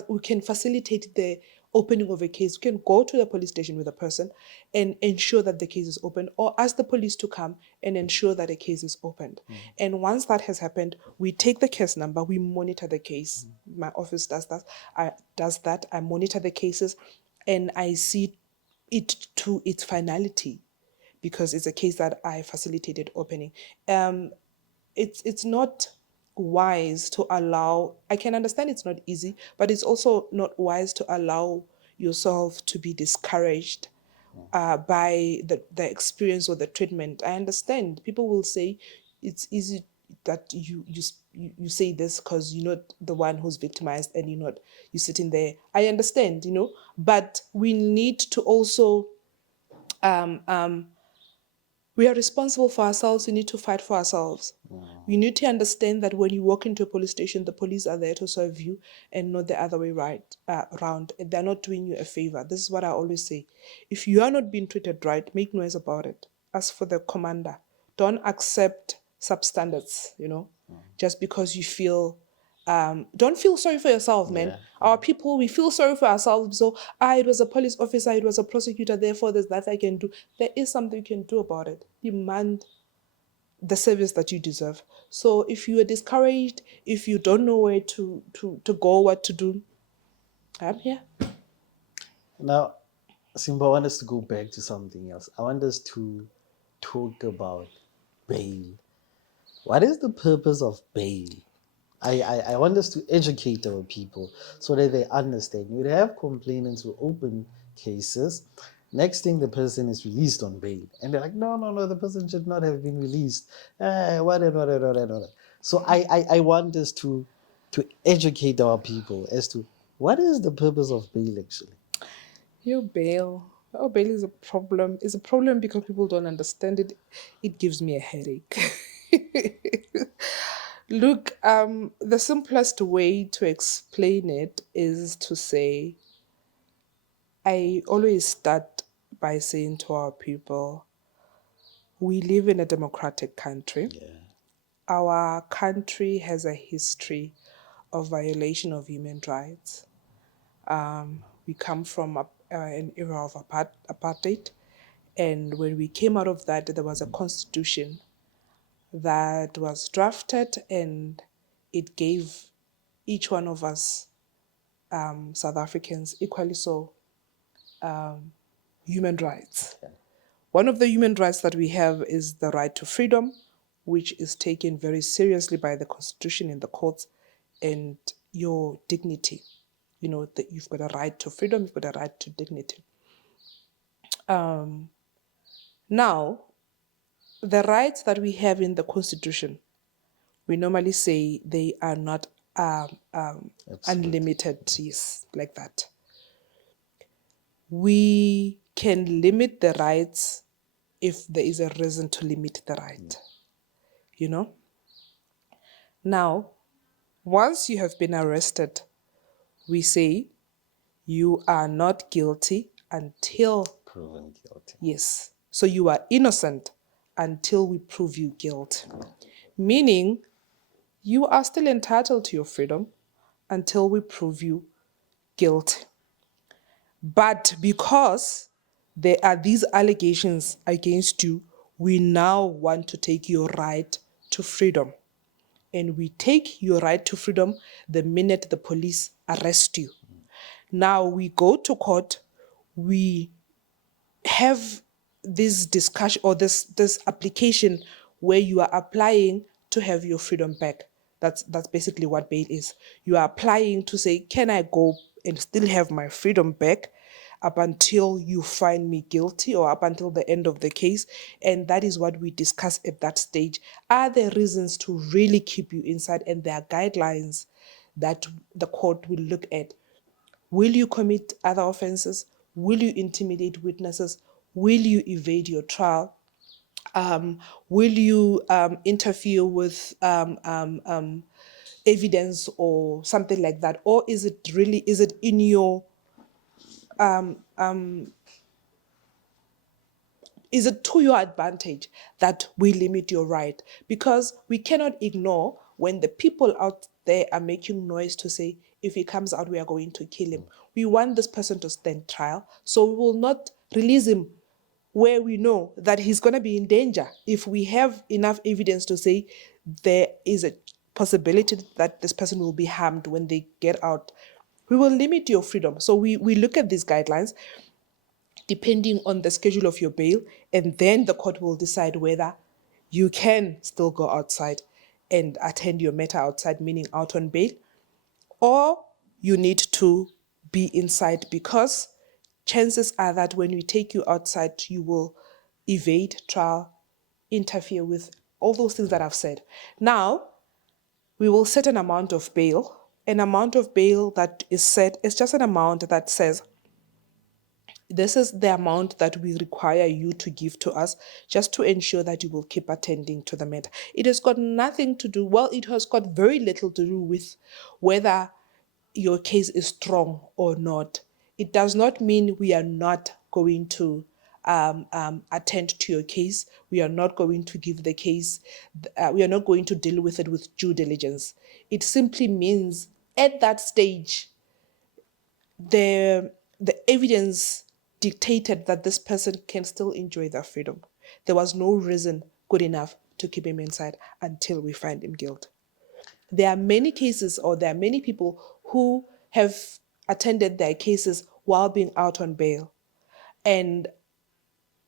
we can facilitate the opening of a case. We can go to the police station with a person and ensure that the case is open, or ask the police to come and ensure that a case is opened. And once that has happened, we take the case number, we monitor the case. My office does that. I monitor the cases and I see it to its finality, because it's a case that I facilitated opening. It's not wise to allow, I can understand it's not easy, but it's also not wise to allow yourself to be discouraged by the experience or the treatment. I understand people will say it's easy that you say this because you're not the one who's victimized and you're sitting there. I understand, but we need to also we are responsible for ourselves. We need to fight for ourselves. We need to understand that when you walk into a police station, the police are there to serve you and not the other way around. They're not doing you a favor. This is what I always say. If you are not being treated right, make noise about it. As for the commander, don't accept substandards, just because you feel, don't feel sorry for yourself, man. Yeah. Our people, we feel sorry for ourselves. So, it was a police officer, it was a prosecutor, therefore there's that I can do. There is something you can do about it. Demand the service that you deserve. So if you are discouraged, if you don't know where to go, what to do, I'm here. Now, Simba, I want us to go back to something else. I want us to talk about bail. What is the purpose of bail? I want us to educate our people so that they understand. You'd have complainants who open cases. Next thing, the person is released on bail. And they're like, no, the person should not have been released. What. So I want us to educate our people as to what is the purpose of bail actually. Your bail. Oh, bail is a problem. It's a problem because people don't understand it. It gives me a headache. Look, the simplest way to explain it is to say, I always start by saying to our people, we live in a democratic country. Yeah. Our country has a history of violation of human rights. We come from an era of apartheid. And when we came out of that, there was a constitution that was drafted, and it gave each one of us, South Africans, equally so, human rights. Okay. One of the human rights that we have is the right to freedom, which is taken very seriously by the Constitution in the courts, and your dignity. That you've got a right to freedom, you've got a right to dignity. Now, the rights that we have in the Constitution, we normally say they are not unlimited, yes, like that. We can limit the rights if there is a reason to limit the right. Now, once you have been arrested, we say you are not guilty until Proven guilty. Yes. So you are innocent until we prove you guilty. Meaning, you are still entitled to your freedom until we prove you guilty. But because there are these allegations against you, we now want to take your right to freedom. And we take your right to freedom the minute the police arrest you. Now we go to court, we have this discussion or this application where you are applying to have your freedom back. That's basically what bail is. You are applying to say, can I go and still have my freedom back up until you find me guilty or up until the end of the case? And that is what we discuss at that stage. Are there reasons to really keep you inside? And there are guidelines that the court will look at. Will you commit other offenses? Will you intimidate witnesses? Will you evade your trial? Will you interfere with evidence or something like that? Or is it in your, is it to your advantage that we limit your right? Because we cannot ignore when the people out there are making noise to say, if he comes out, we are going to kill him. We want this person to stand trial, so we will not release him where we know that he's going to be in danger. If we have enough evidence to say there is a possibility that this person will be harmed when they get out, we will limit your freedom. So we look at these guidelines depending on the schedule of your bail, and then the court will decide whether you can still go outside and attend your matter outside, meaning out on bail, or you need to be inside, because chances are that when we take you outside, you will evade trial, interfere with all those things that I've said. Now, we will set an amount of bail. An amount of bail that is set is just an amount that says, this is the amount that we require you to give to us just to ensure that you will keep attending to the matter. It has got nothing to do, well, it has got very little to do with whether your case is strong or not. It does not mean we are not going to attend to your case. We are not going to give the case, we are not going to deal with it with due diligence. It simply means at that stage, the evidence dictated that this person can still enjoy their freedom. There was no reason good enough to keep him inside until we find him guilty. There are many cases, or there are many people who have attended their cases while being out on bail. And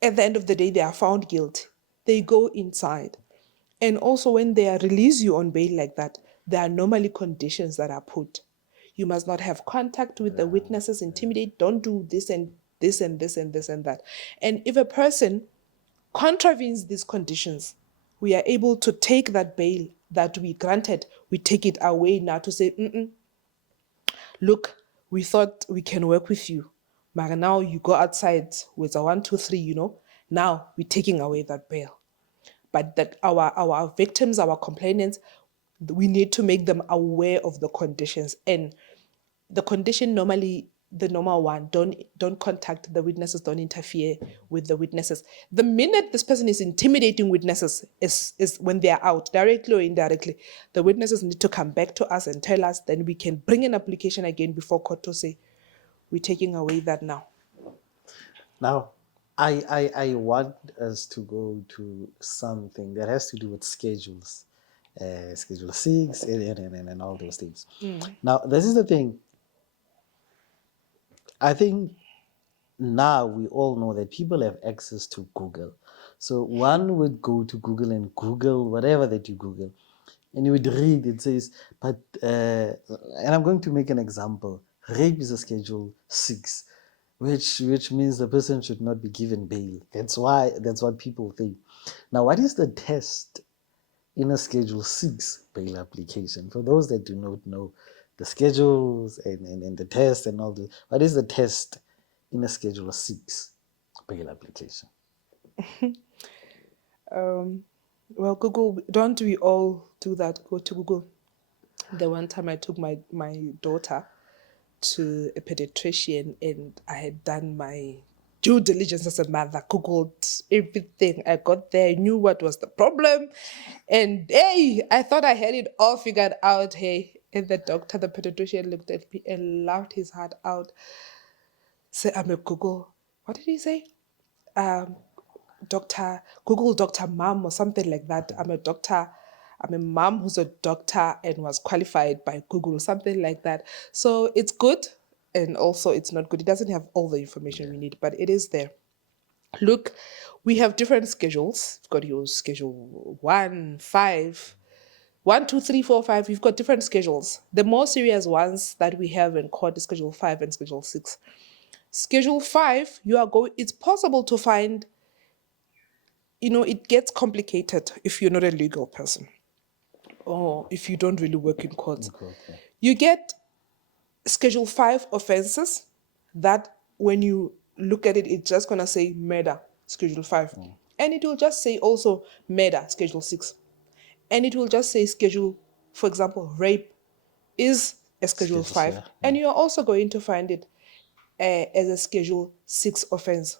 at the end of the day, they are found guilty. They go inside. And also when they release you on bail like that, there are normally conditions that are put. You must not have contact with the witnesses, intimidate, don't do this and this and this and this and that. And if a person contravenes these conditions, we are able to take that bail that we granted, we take it away now to say, look, we thought we can work with you, but now you go outside with a 1, 2, 3, now we're taking away that bail. But that our victims, our complainants, we need to make them aware of the conditions. And the condition normally, the normal one, don't contact the witnesses, don't interfere with the witnesses. The minute this person is intimidating witnesses is when they are out, directly or indirectly. The witnesses need to come back to us and tell us, then we can bring an application again before court to say, we're taking away that now. Now, I want us to go to something that has to do with schedules, Schedule 6 and all those things. Now, this is the thing. I think now we all know that people have access to Google. So one would go to Google and Google whatever that you Google, and you would read, it says, but, and I'm going to make an example. Rape is a Schedule 6, which means the person should not be given bail. That's what people think. Now, what is the test in a Schedule 6 bail application? For those that do not know the schedules and the test and all this, what is the test in a Schedule 6 bail application? Well, Google, don't we all do that? Go to Google. The one time I took my daughter to a pediatrician and I had done my due diligence as a mother, Googled everything. I got there, I knew what was the problem. And hey, I thought I had it all figured out. Hey, and the doctor, the pediatrician looked at me and laughed his heart out. Say, I'm a Google. What did he say? Google Dr. Mom or something like that. I'm a doctor. I'm a mom who's a doctor and was qualified by Google, something like that. So it's good and also it's not good. It doesn't have all the information we need, but it is there. Look, we have different schedules. You've got your schedule 1, 5, 1, 2, 3, 4, 5. We've got different schedules. The more serious ones that we have in court is Schedule 5 and Schedule 6. Schedule 5, it's possible to find, it gets complicated if you're not a legal person or if you don't really work in courts. You get Schedule 5 offenses that when you look at it, it's just going to say murder, Schedule 5. And it will just say also murder, Schedule 6. And it will just say for example, rape is a Schedule 5. Yeah. And you're also going to find it as a Schedule 6 offense.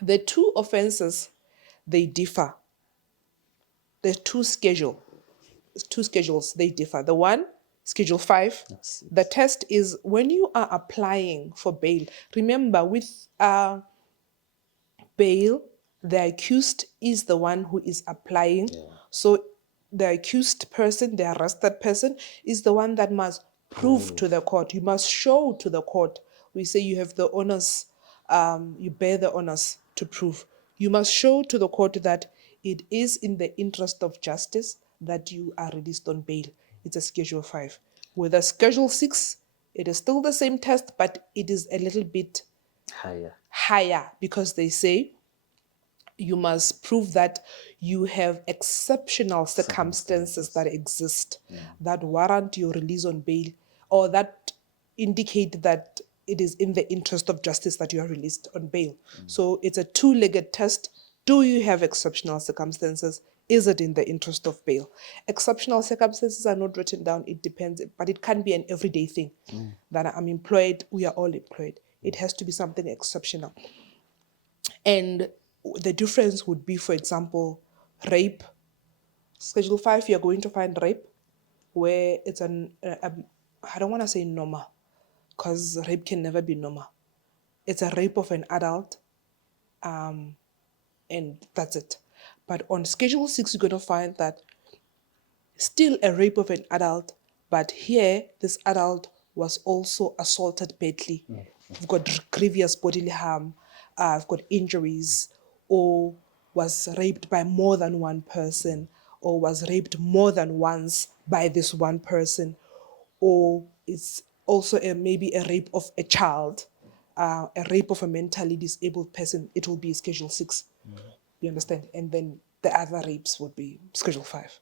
The two offenses, they differ. The two schedules, they differ. The one, Schedule 5, the test is when you are applying for bail. Remember, with bail, the accused is the one who is applying. Yeah. So the accused person, the arrested person, is the one that must prove to the court. You must show to the court. We say you have the onus, you bear the onus to prove. You must show to the court that it is in the interest of justice that you are released on bail. It's a Schedule 5. With a Schedule 6, it is still the same test, but it is a little bit higher because they say you must prove that you have exceptional circumstances that exist that warrant your release on bail or that indicate that it is in the interest of justice that you are released on bail. So it's a two-legged test. Do you have exceptional circumstances? Is it in the interest of bail? Exceptional circumstances are not written down. It depends, but it can be an everyday thing. That I'm employed, we are all employed. It has to be something exceptional. And the difference would be, for example, rape. Schedule 5, you're going to find rape where it's I don't want to say normal, because rape can never be normal. It's a rape of an adult, and that's it. But on Schedule 6, you're going to find that still a rape of an adult, but here this adult was also assaulted badly. We've got grievous bodily harm, I've got injuries, or was raped by more than one person, or was raped more than once by this one person, or it's also maybe a rape of a child, a rape of a mentally disabled person. It will be Schedule 6. You understand? And then the other rapes would be Schedule 5.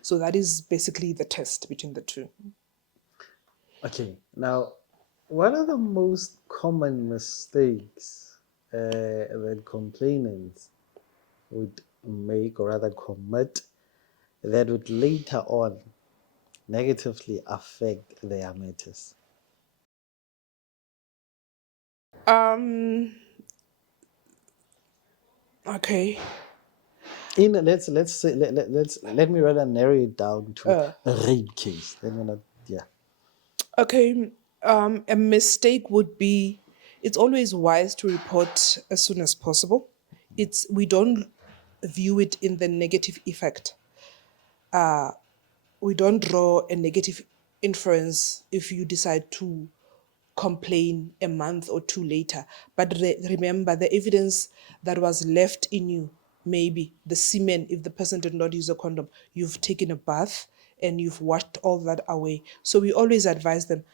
So that is basically the test between the two. Okay, now, what are the most common mistakes that complainants would make, or rather commit, that would later on negatively affect their matters? Okay. Let's say let me rather narrow it down to a rape case. Then we're not, yeah. Okay. A mistake would be, it's always wise to report as soon as possible. We don't view it in the negative effect. We don't draw a negative inference if you decide to complain a month or two later. But remember, the evidence that was left in you, maybe the semen, if the person did not use a condom, you've taken a bath and you've washed all that away. So we always advise them,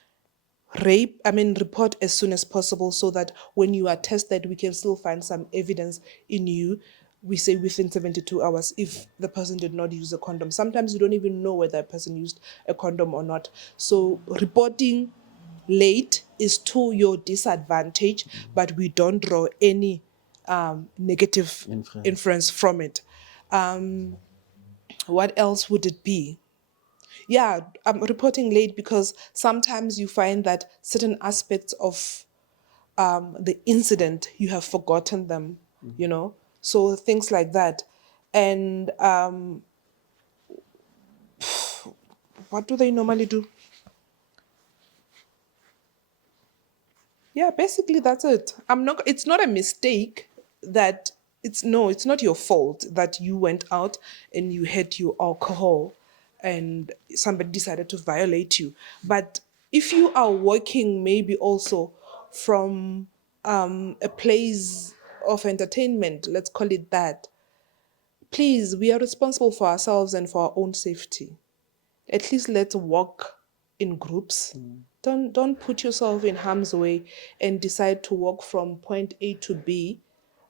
report as soon as possible, so that when you are tested, we can still find some evidence in you. We say within 72 hours if the person did not use a condom. Sometimes you don't even know whether a person used a condom or not. So reporting late is to your disadvantage, but we don't draw any negative inference from it. What else would it be? Yeah, I'm reporting late because sometimes you find that certain aspects of the incident, you have forgotten them, so things like that. And what do they normally do? Yeah, basically that's it. It's not a mistake that it's not your fault that you went out and you had your alcohol and somebody decided to violate you. But if you are working maybe also from a place of entertainment, let's call it that, please, we are responsible for ourselves and for our own safety. At least let's walk in groups. Don't put yourself in harm's way and decide to walk from point A to B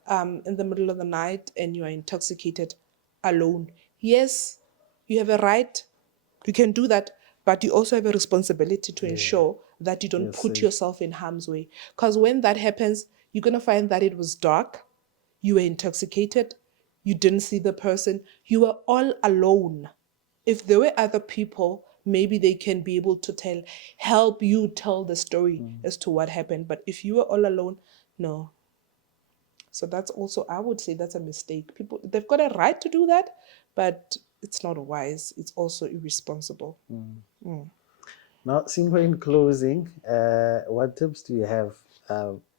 in the middle of the night and you are intoxicated alone. Yes, you have a right, you can do that, but you also have a responsibility to ensure that you don't put yourself in harm's way. Because when that happens, you're going to find that it was dark, you were intoxicated, you didn't see the person, you were all alone. If there were other people, maybe they can be able to help you tell the story as to what happened. But if you were all alone, no. So that's also, I would say that's a mistake. People, they've got a right to do that, but it's not wise. It's also irresponsible. Now, simply in closing, what tips do you have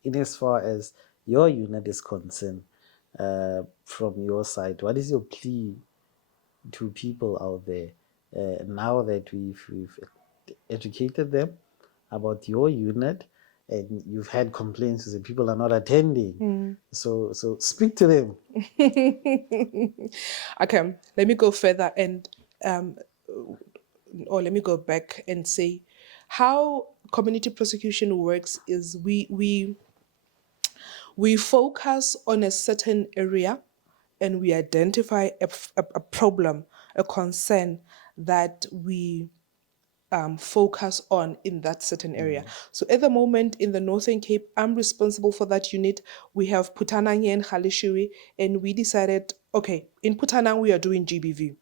in as far as your unit is concerned from your side? What is your plea to people out there now that we've educated them about your unit and you've had complaints that people are not attending? So speak to them. Okay, let me go further and or let me go back and say how community prosecution works is we focus on a certain area and we identify a problem, a concern that we focus on in that certain area. So at the moment in the Northern Cape, I'm responsible for that unit. We have Putanang and Khalishiwi, and we decided, okay, in Putanang we are doing GBV.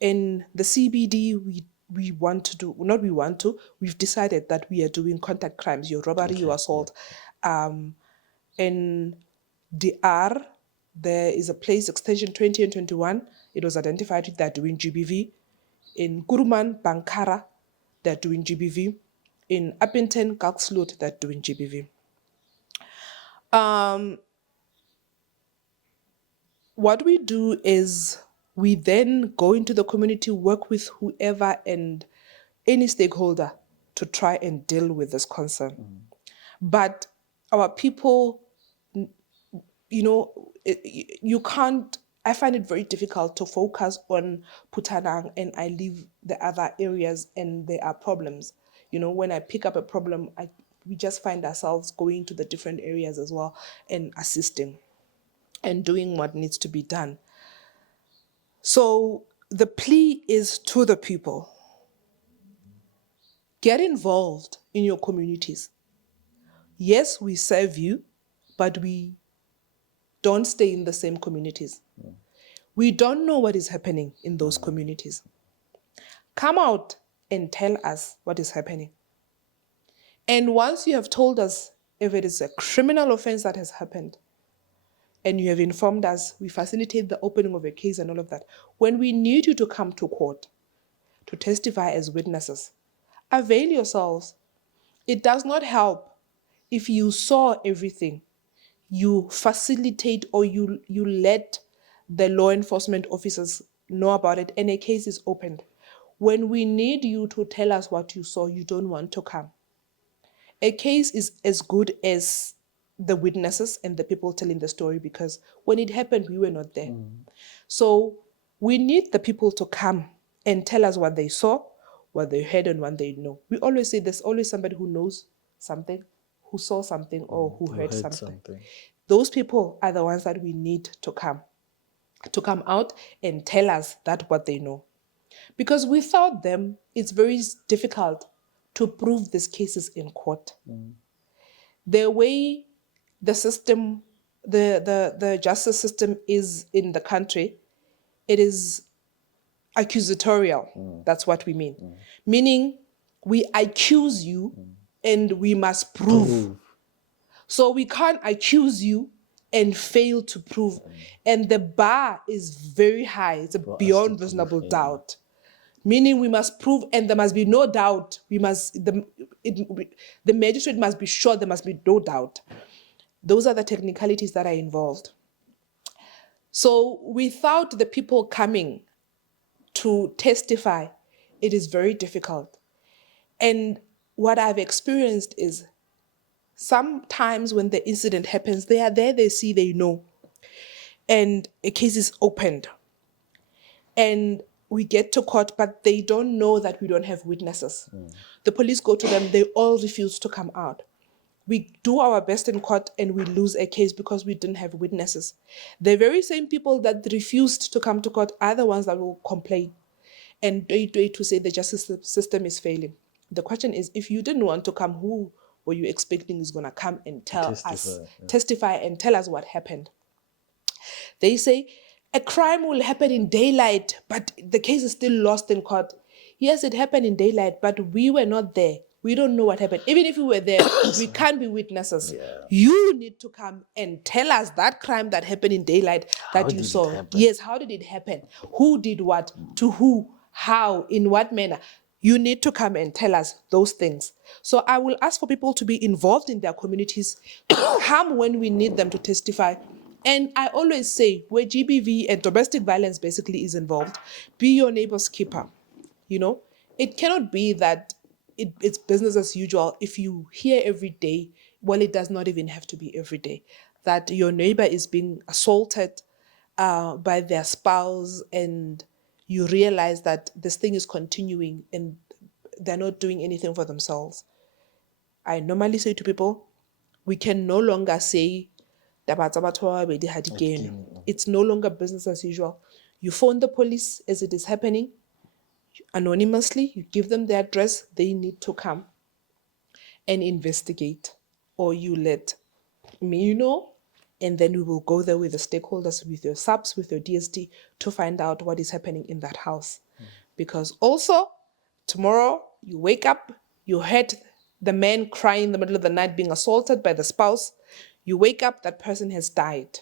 In the CBD, we want to do, not we want to, we've decided that we are doing contact crimes, your robbery, your assault. In DR, there is a place, extension 20 and 21. It was identified that they're doing GBV. In Kuruman, Bankara, they're doing GBV. In Appington, Kalksloot, they're doing GBV. What we do is we then go into the community, work with whoever and any stakeholder to try and deal with this concern. But our people, you can't, I find it very difficult to focus on Putanang and I leave the other areas and there are problems. When I pick up a problem, we just find ourselves going to the different areas as well and assisting and doing what needs to be done. So the plea is to the people. Get involved in your communities. Yes, we serve you, but we don't stay in the same communities. We don't know what is happening in those communities. Come out and tell us what is happening. And once you have told us if it is a criminal offense that has happened, and you have informed us, we facilitate the opening of a case and all of that. When we need you to come to court to testify as witnesses, avail yourselves. It does not help if you saw everything. You facilitate or you let the law enforcement officers know about it and a case is opened. When we need you to tell us what you saw, you don't want to come. A case is as good as the witnesses and the people telling the story because when it happened, we were not there. So we need the people to come and tell us what they saw, what they heard, and what they know. We always say there's always somebody who knows something, who saw something, or who heard something. Those people are the ones that we need to come out and tell us that what they know. Because without them, it's very difficult to prove these cases in court. The way the system, the justice system is in the country, it is accusatorial. That's what we mean. Meaning we accuse you and we must prove. So we can't accuse you and fail to prove. And the bar is very high. It's beyond reasonable doubt. Meaning we must prove and there must be no doubt. The magistrate must be sure there must be no doubt. Those are the technicalities that are involved. So without the people coming to testify, it is very difficult. And what I've experienced is sometimes when the incident happens, they are there, they see, they know. And a case is opened. And we get to court, but they don't know that we don't have witnesses. The police go to them, they all refuse to come out. We do our best in court and we lose a case because we didn't have witnesses. The very same people that refused to come to court are the ones that will complain and to say the justice system is failing. The question is, if you didn't want to come, who were you expecting is going to come and testify and tell us what happened? They say a crime will happen in daylight, but the case is still lost in court. Yes, it happened in daylight, but we were not there. We don't know what happened. Even if we were there, we can't be witnesses. You need to come and tell us that crime that happened in daylight that you saw. Yes, how did it happen? Who did what? To who? How? In what manner? You need to come and tell us those things. So I will ask for people to be involved in their communities, come when we need them to testify. And I always say, where GBV and domestic violence basically is involved, be your neighbor's keeper. It cannot be that it's business as usual. If you hear every day, well, it does not even have to be every day, that your neighbor is being assaulted by their spouse and you realize that this thing is continuing and they're not doing anything for themselves. I normally say to people, we can no longer say, it's no longer business as usual. You phone the police as it is happening, anonymously, you give them the address, they need to come and investigate, or you let me know, and then we will go there with the stakeholders, with your subs, with your DST, to find out what is happening in that house. Because also, tomorrow, you wake up, you heard the man crying in the middle of the night being assaulted by the spouse, You wake up, that person has died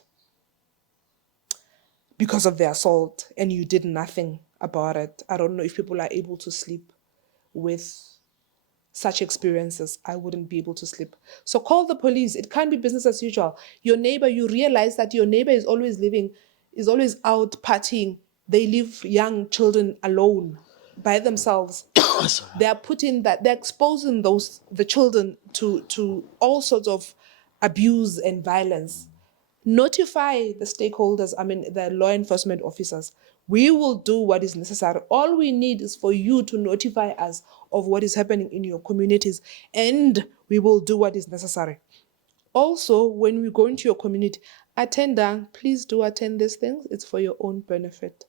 because of the assault, and you did nothing about it. I don't know if people are able to sleep with such experiences. I wouldn't be able to sleep. So call the police. It can't be business as usual. Your neighbor, you realize that your neighbor is always out partying. They leave young children alone by themselves. They're exposing the children to all sorts of abuse and violence. Notify the stakeholders, the law enforcement officers. We will do what is necessary. All we need is for you to notify us of what is happening in your communities, and we will do what is necessary. Also, when we go into your community, please do attend these things. It's for your own benefit.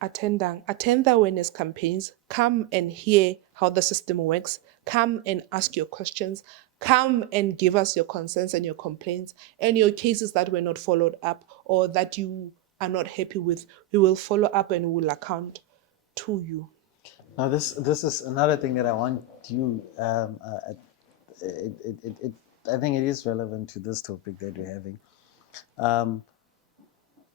Attend the awareness campaigns. Come and hear how the system works. Come and ask your questions. Come and give us your concerns and your complaints and your cases that were not followed up or that you are not happy with. We will follow up and we will account to you. Now, this is another thing that I want you. I think it is relevant to this topic that we're having.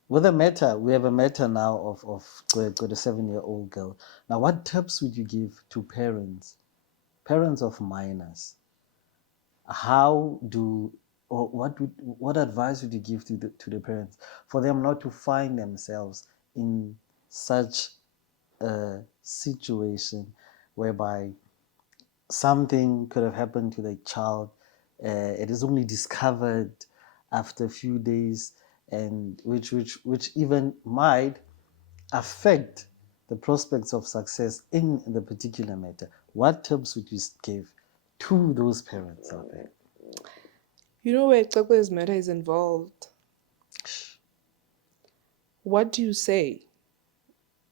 With a matter, we have a matter now of got a 7-year-old girl. Now, what tips would you give to parents of minors? What advice would you give to the parents for them not to find themselves in such a situation whereby something could have happened to the child? It is only discovered after a few days, and which even might affect the prospects of success in the particular matter. What tips would you give to those parents out there? You know where Xukkie's matter is involved. What do you say?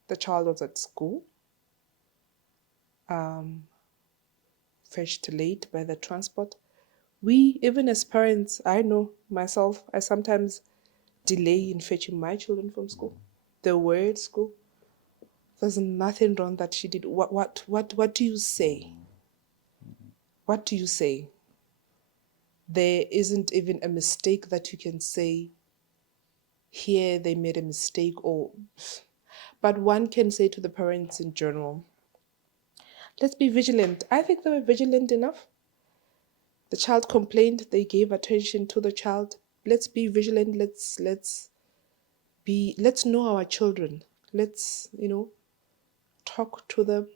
The child was at school, fetched late by the transport. We, even as parents, I know myself, I sometimes delay in fetching my children from school. They were at school. There's nothing wrong that she did. What do you say? What do you say? There isn't even a mistake that you can say, here they made a mistake, but one can say to the parents in general, let's be vigilant. I think they were vigilant enough. The child complained, they gave attention to the child. Let's be vigilant. Let's know our children. Let's, talk to them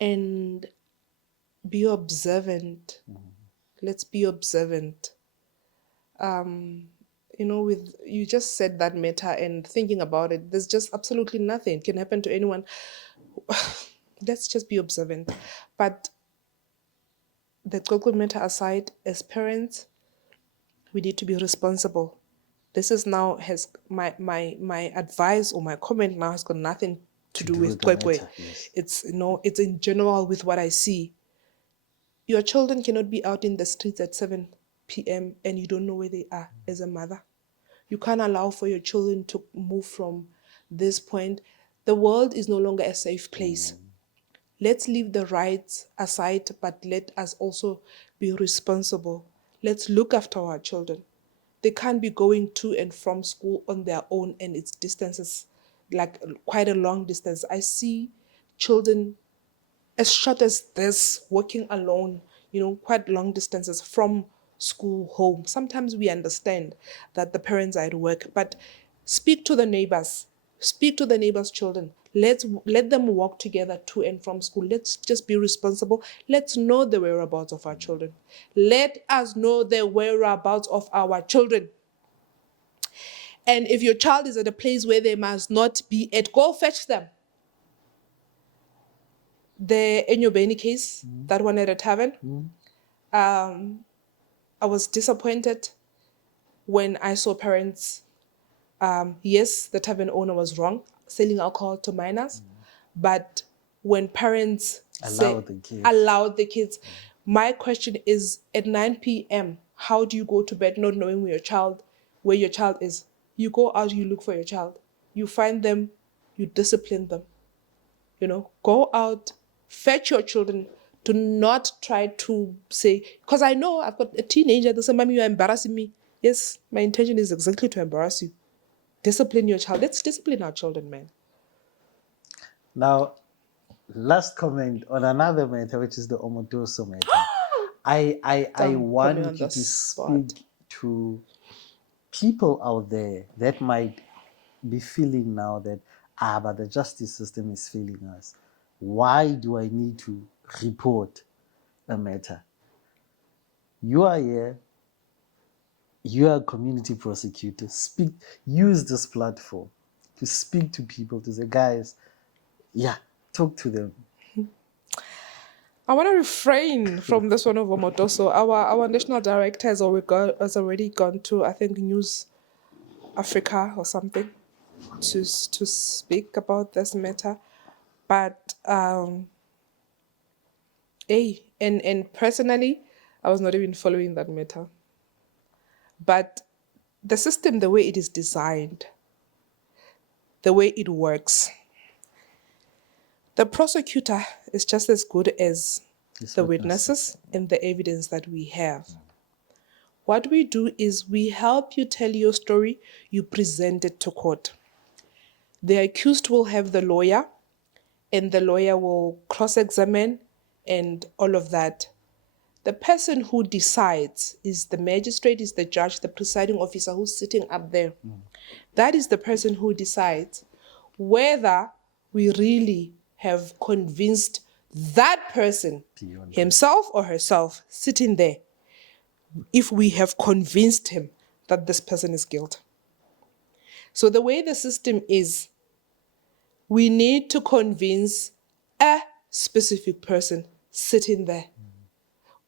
and be observant. Let's be observant. You just said that matter, and thinking about it, there's just absolutely nothing can happen to anyone. Let's just be observant. But the Xukwe matter aside, as parents, we need to be responsible. This is now my advice or my comment now has got nothing to do with Xukwe. Yes. It's in general with what I see. Your children cannot be out in the streets at 7 p.m. and you don't know where they are as a mother. You can't allow for your children to move from this point. The world is no longer a safe place. Let's leave the rights aside, but let us also be responsible. Let's look after our children. They can't be going to and from school on their own, and it's distances, like quite a long distance. I see children as short as this, walking alone, quite long distances from school home. Sometimes we understand that the parents are at work, but speak to the neighbors. Speak to the neighbors' children. Let them walk together to and from school. Let's just be responsible. Let's know the whereabouts of our children. Let us know the whereabouts of our children. And if your child is at a place where they must not be at, go fetch them. The Enyobeni case, that one at a tavern, I was disappointed when I saw parents. Yes, the tavern owner was wrong, selling alcohol to minors, but when parents allowed the kids, my question is, at 9 p.m., how do you go to bed not knowing where your child is? You go out, you look for your child. You find them, you discipline them. Go out, fetch your children, Do not try to say, because I know I've got a teenager, they say, Mommy, you're embarrassing me. Yes, my intention is exactly to embarrass you. Discipline your child. Let's discipline our children, man. Now, last comment on another matter, which is the Omodoso matter. I Don't put me on want you the to spot. speak to people out there that might be feeling now that, but the justice system is failing us. Why do I need to report a matter? You are here. You are a community prosecutor. Use this platform to speak to people, to say, guys, talk to them. I want to refrain from this one of Omodoso. Our national director has already gone to, I think, News Africa or something to speak about this matter. But and personally, I was not even following that matter. But the system, the way it is designed, the way it works, the prosecutor is just as good as the witnesses and the evidence that we have. What we do is we help you tell your story, you present it to court. The accused will have the lawyer, and the lawyer will cross-examine and all of that. The person who decides is the magistrate, is the judge, the presiding officer who's sitting up there. That is the person who decides whether we really have convinced that person, himself or herself, sitting there, if we have convinced him that this person is guilty. So the way the system is, we need to convince a specific person sitting there,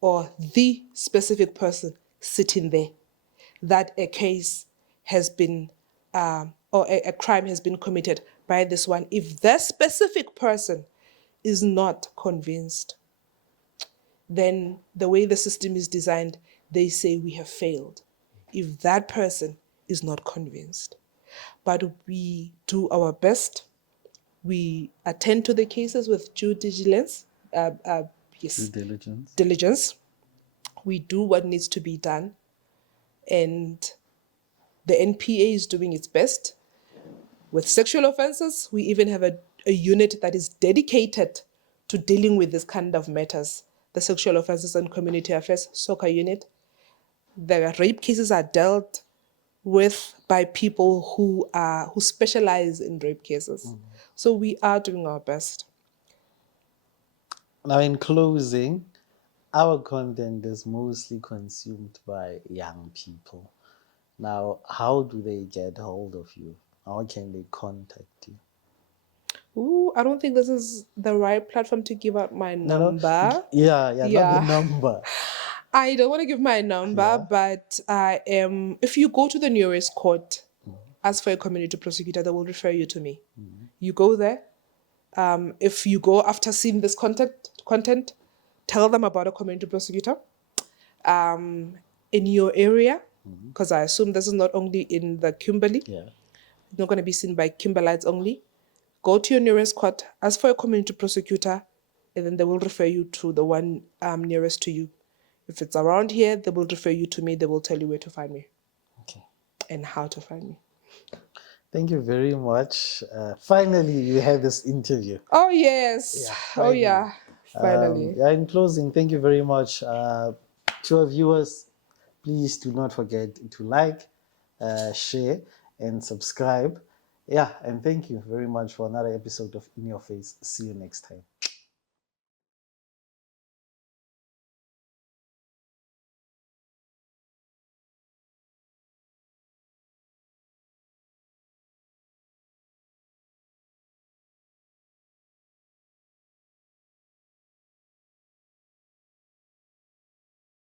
or the specific person sitting there, that a case has been, or a crime has been committed by this one. If that specific person is not convinced, then the way the system is designed, they say we have failed. If that person is not convinced. But we do our best. We attend to the cases with due diligence. Diligence. We do what needs to be done. And the NPA is doing its best. With sexual offenses, we even have a unit that is dedicated to dealing with this kind of matters. The Sexual Offences and Community Affairs SOCA unit. The rape cases are dealt with by people who specialize in rape cases. So we are doing our best. Now, in closing, our content is mostly consumed by young people. Now, how do they get hold of you? How can they contact you? Ooh, I don't think this is the right platform to give out my number. Not the number. I don't want to give my number, but I am. If you go to the nearest court, ask for a community prosecutor, they will refer you to me. You go there. If you go after seeing this content, tell them about a community prosecutor in your area, because I assume this is not only in the Kimberley. It's not going to be seen by Kimberlites only. Go to your nearest court, ask for a community prosecutor, and then they will refer you to the one nearest to you. If it's around here, they will refer you to me. They will tell you where to find me. Okay. And how to find me. Thank you very much. Finally, you had this interview. Oh, yes. Finally. In closing, thank you very much. To our viewers, please do not forget to like, share, and subscribe. And thank you very much for another episode of In Your Face. See you next time.